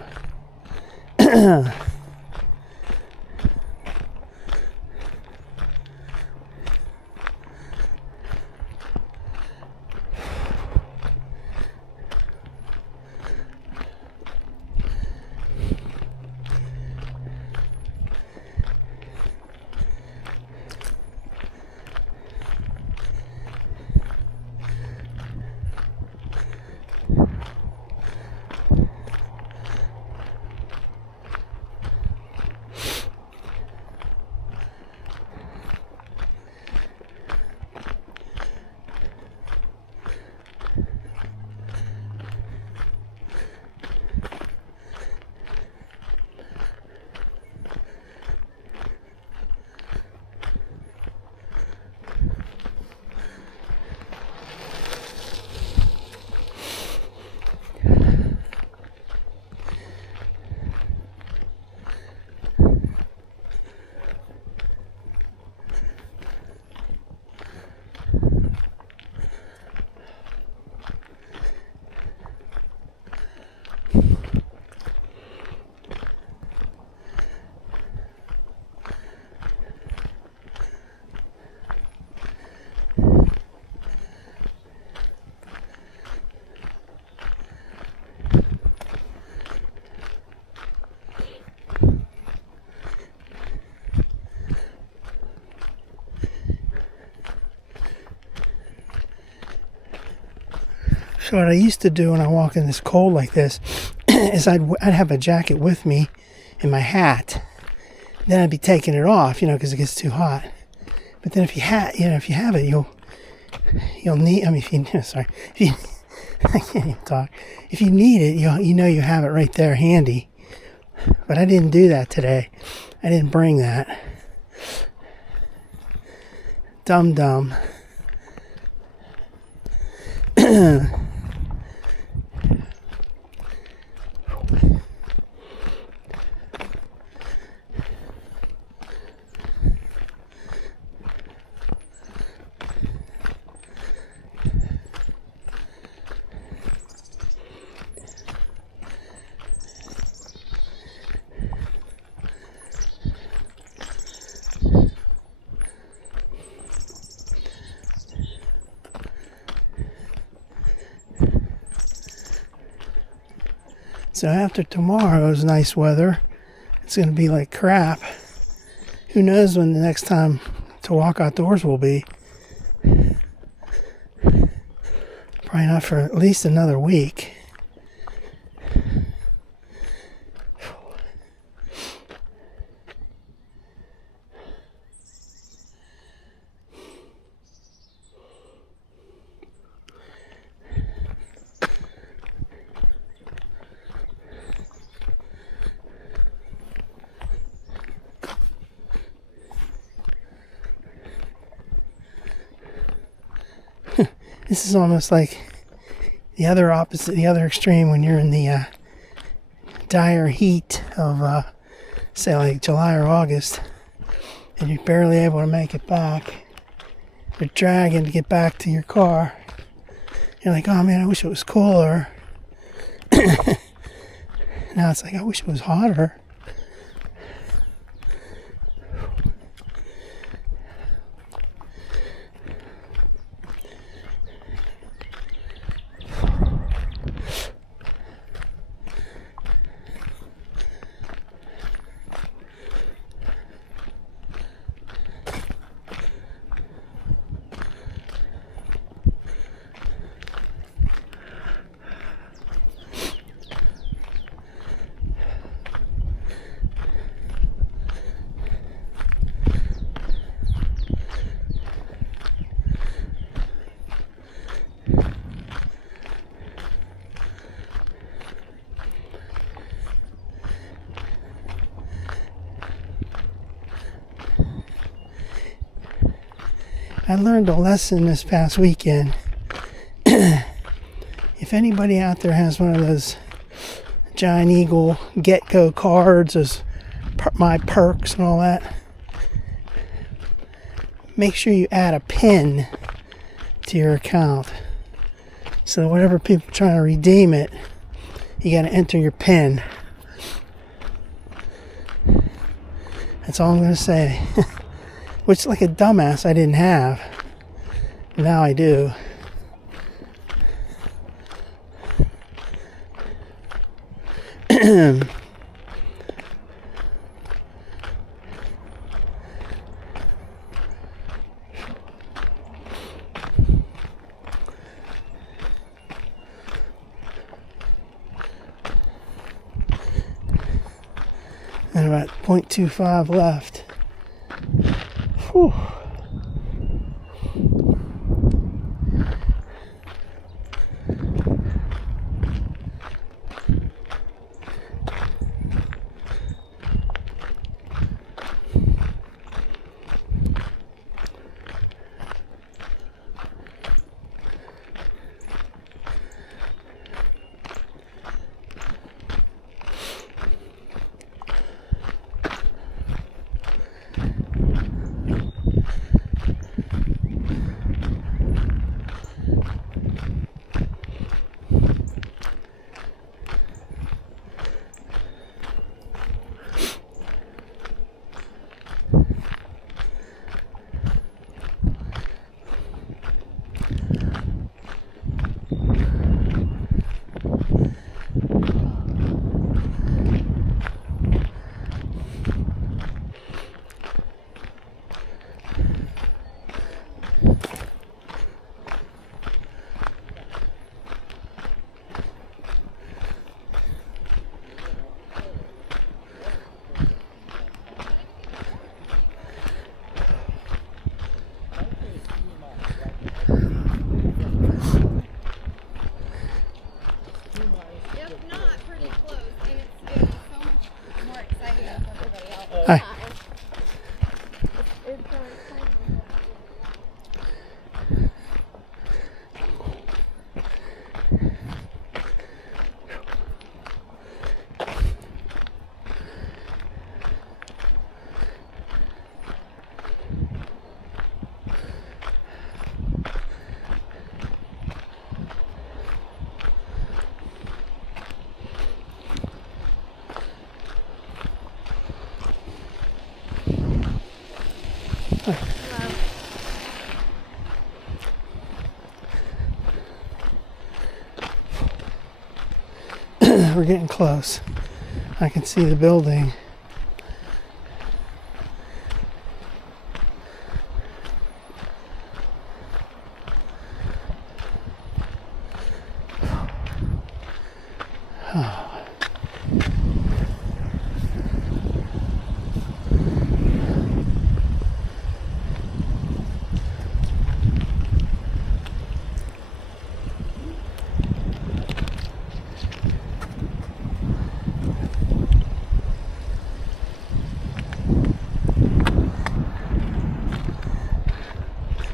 So what I used to do when I walk in this cold like this is I'd have a jacket with me and my hat. Then I'd be taking it off, because it gets too hot. But then if you have it, you'll need. I mean, I can't even talk. If you need it, you have it right there handy. But I didn't do that today. I didn't bring that. Dumb. So after tomorrow's nice weather, it's going to be like crap. Who knows when the next time to walk outdoors will be. Probably not for at least another week. This is almost like the other opposite, the other extreme when you're in the dire heat of, say, like July or August, and you're barely able to make it back. You're dragging to get back to your car. You're like, oh man, I wish it was cooler. Now it's like, I wish it was hotter. I learned a lesson this past weekend. If anybody out there has one of those Giant Eagle get-go cards, as my perks and all that, make sure you add a PIN to your account. So whatever people trying to redeem it, you got to enter your PIN. That's all I'm going to say. Which, like a dumbass, I didn't have. Now I do. And about 0.25 left. Whew. Hi. We're getting close. I can see the building.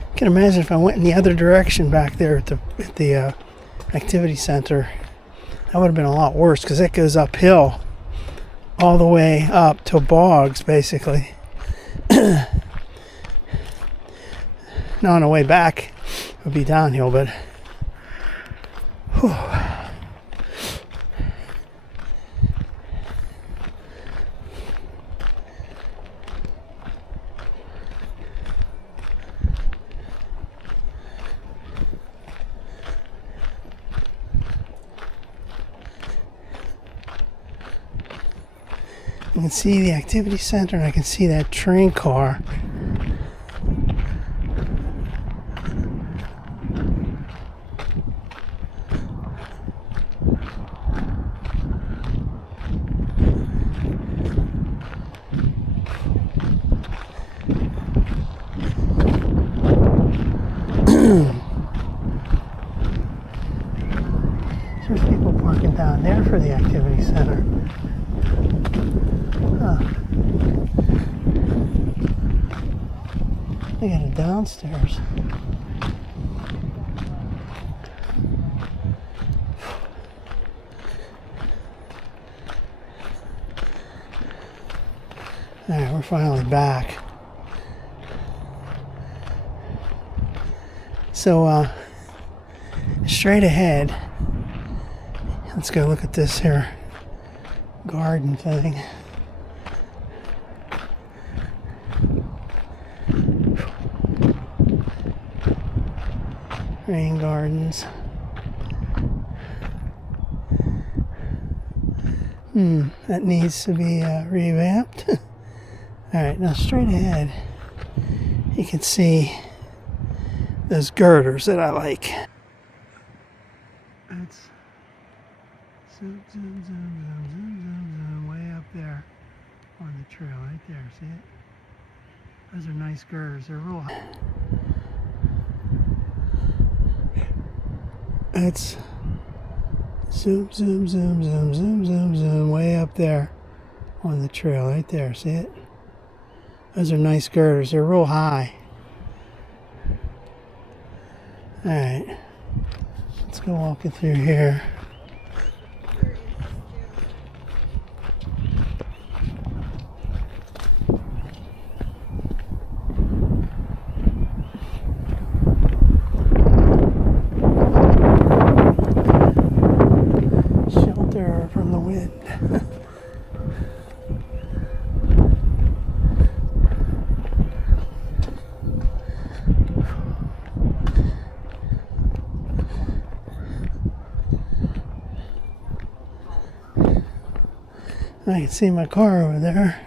I can imagine if I went in the other direction back there at the activity center, that would have been a lot worse, because it goes uphill all the way up to bogs, basically. Now on the way back, it would be downhill, but whew. I can see the activity center, and I can see that train car. There's people parking down there for the activity center. Huh. They got it downstairs. Alright, we're finally back. So, straight ahead, let's go look at this here garden thing. Rain gardens. That needs to be revamped. Alright, now straight ahead, you can see those girders that I like. That's zoom, zoom, zoom, zoom, zoom, zoom, zoom, way up there on the trail, right there, see it? Those are nice girders, they're real high. That's zoom, zoom, zoom, zoom, zoom, zoom, zoom, way up there on the trail, right there, see it? Those are nice girders, they're real high. Alright, let's go walking through here. Shelter from the wind. I can see my car over there.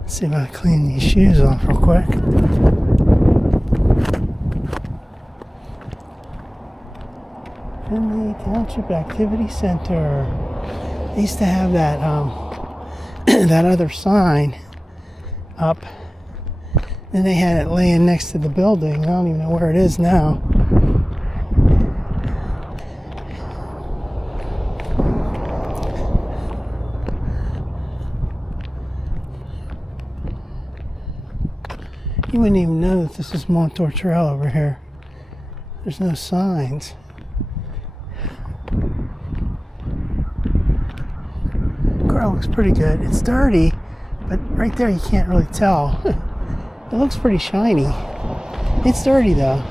Let's see if I can clean these shoes off real quick. Enlow Township Activity Center. They used to have that that other sign up, and they had it laying next to the building. I don't even know where it is now. You wouldn't even know that this is Montour Trail over here. There's no signs. Car looks pretty good. It's dirty, but right there you can't really tell. It looks pretty shiny. It's dirty though.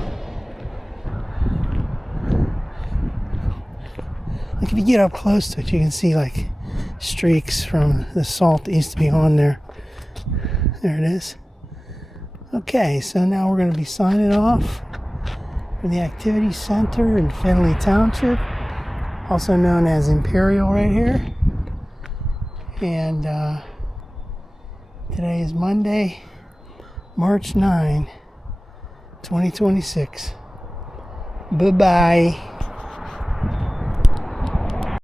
Like if you get up close to it, you can see like streaks from the salt that used to be on there. There it is. Okay, so now we're going to be signing off from the Activity Center in Enlow Township, also known as Imperial right here. And today is Monday, March 9, 2026. Bye-bye.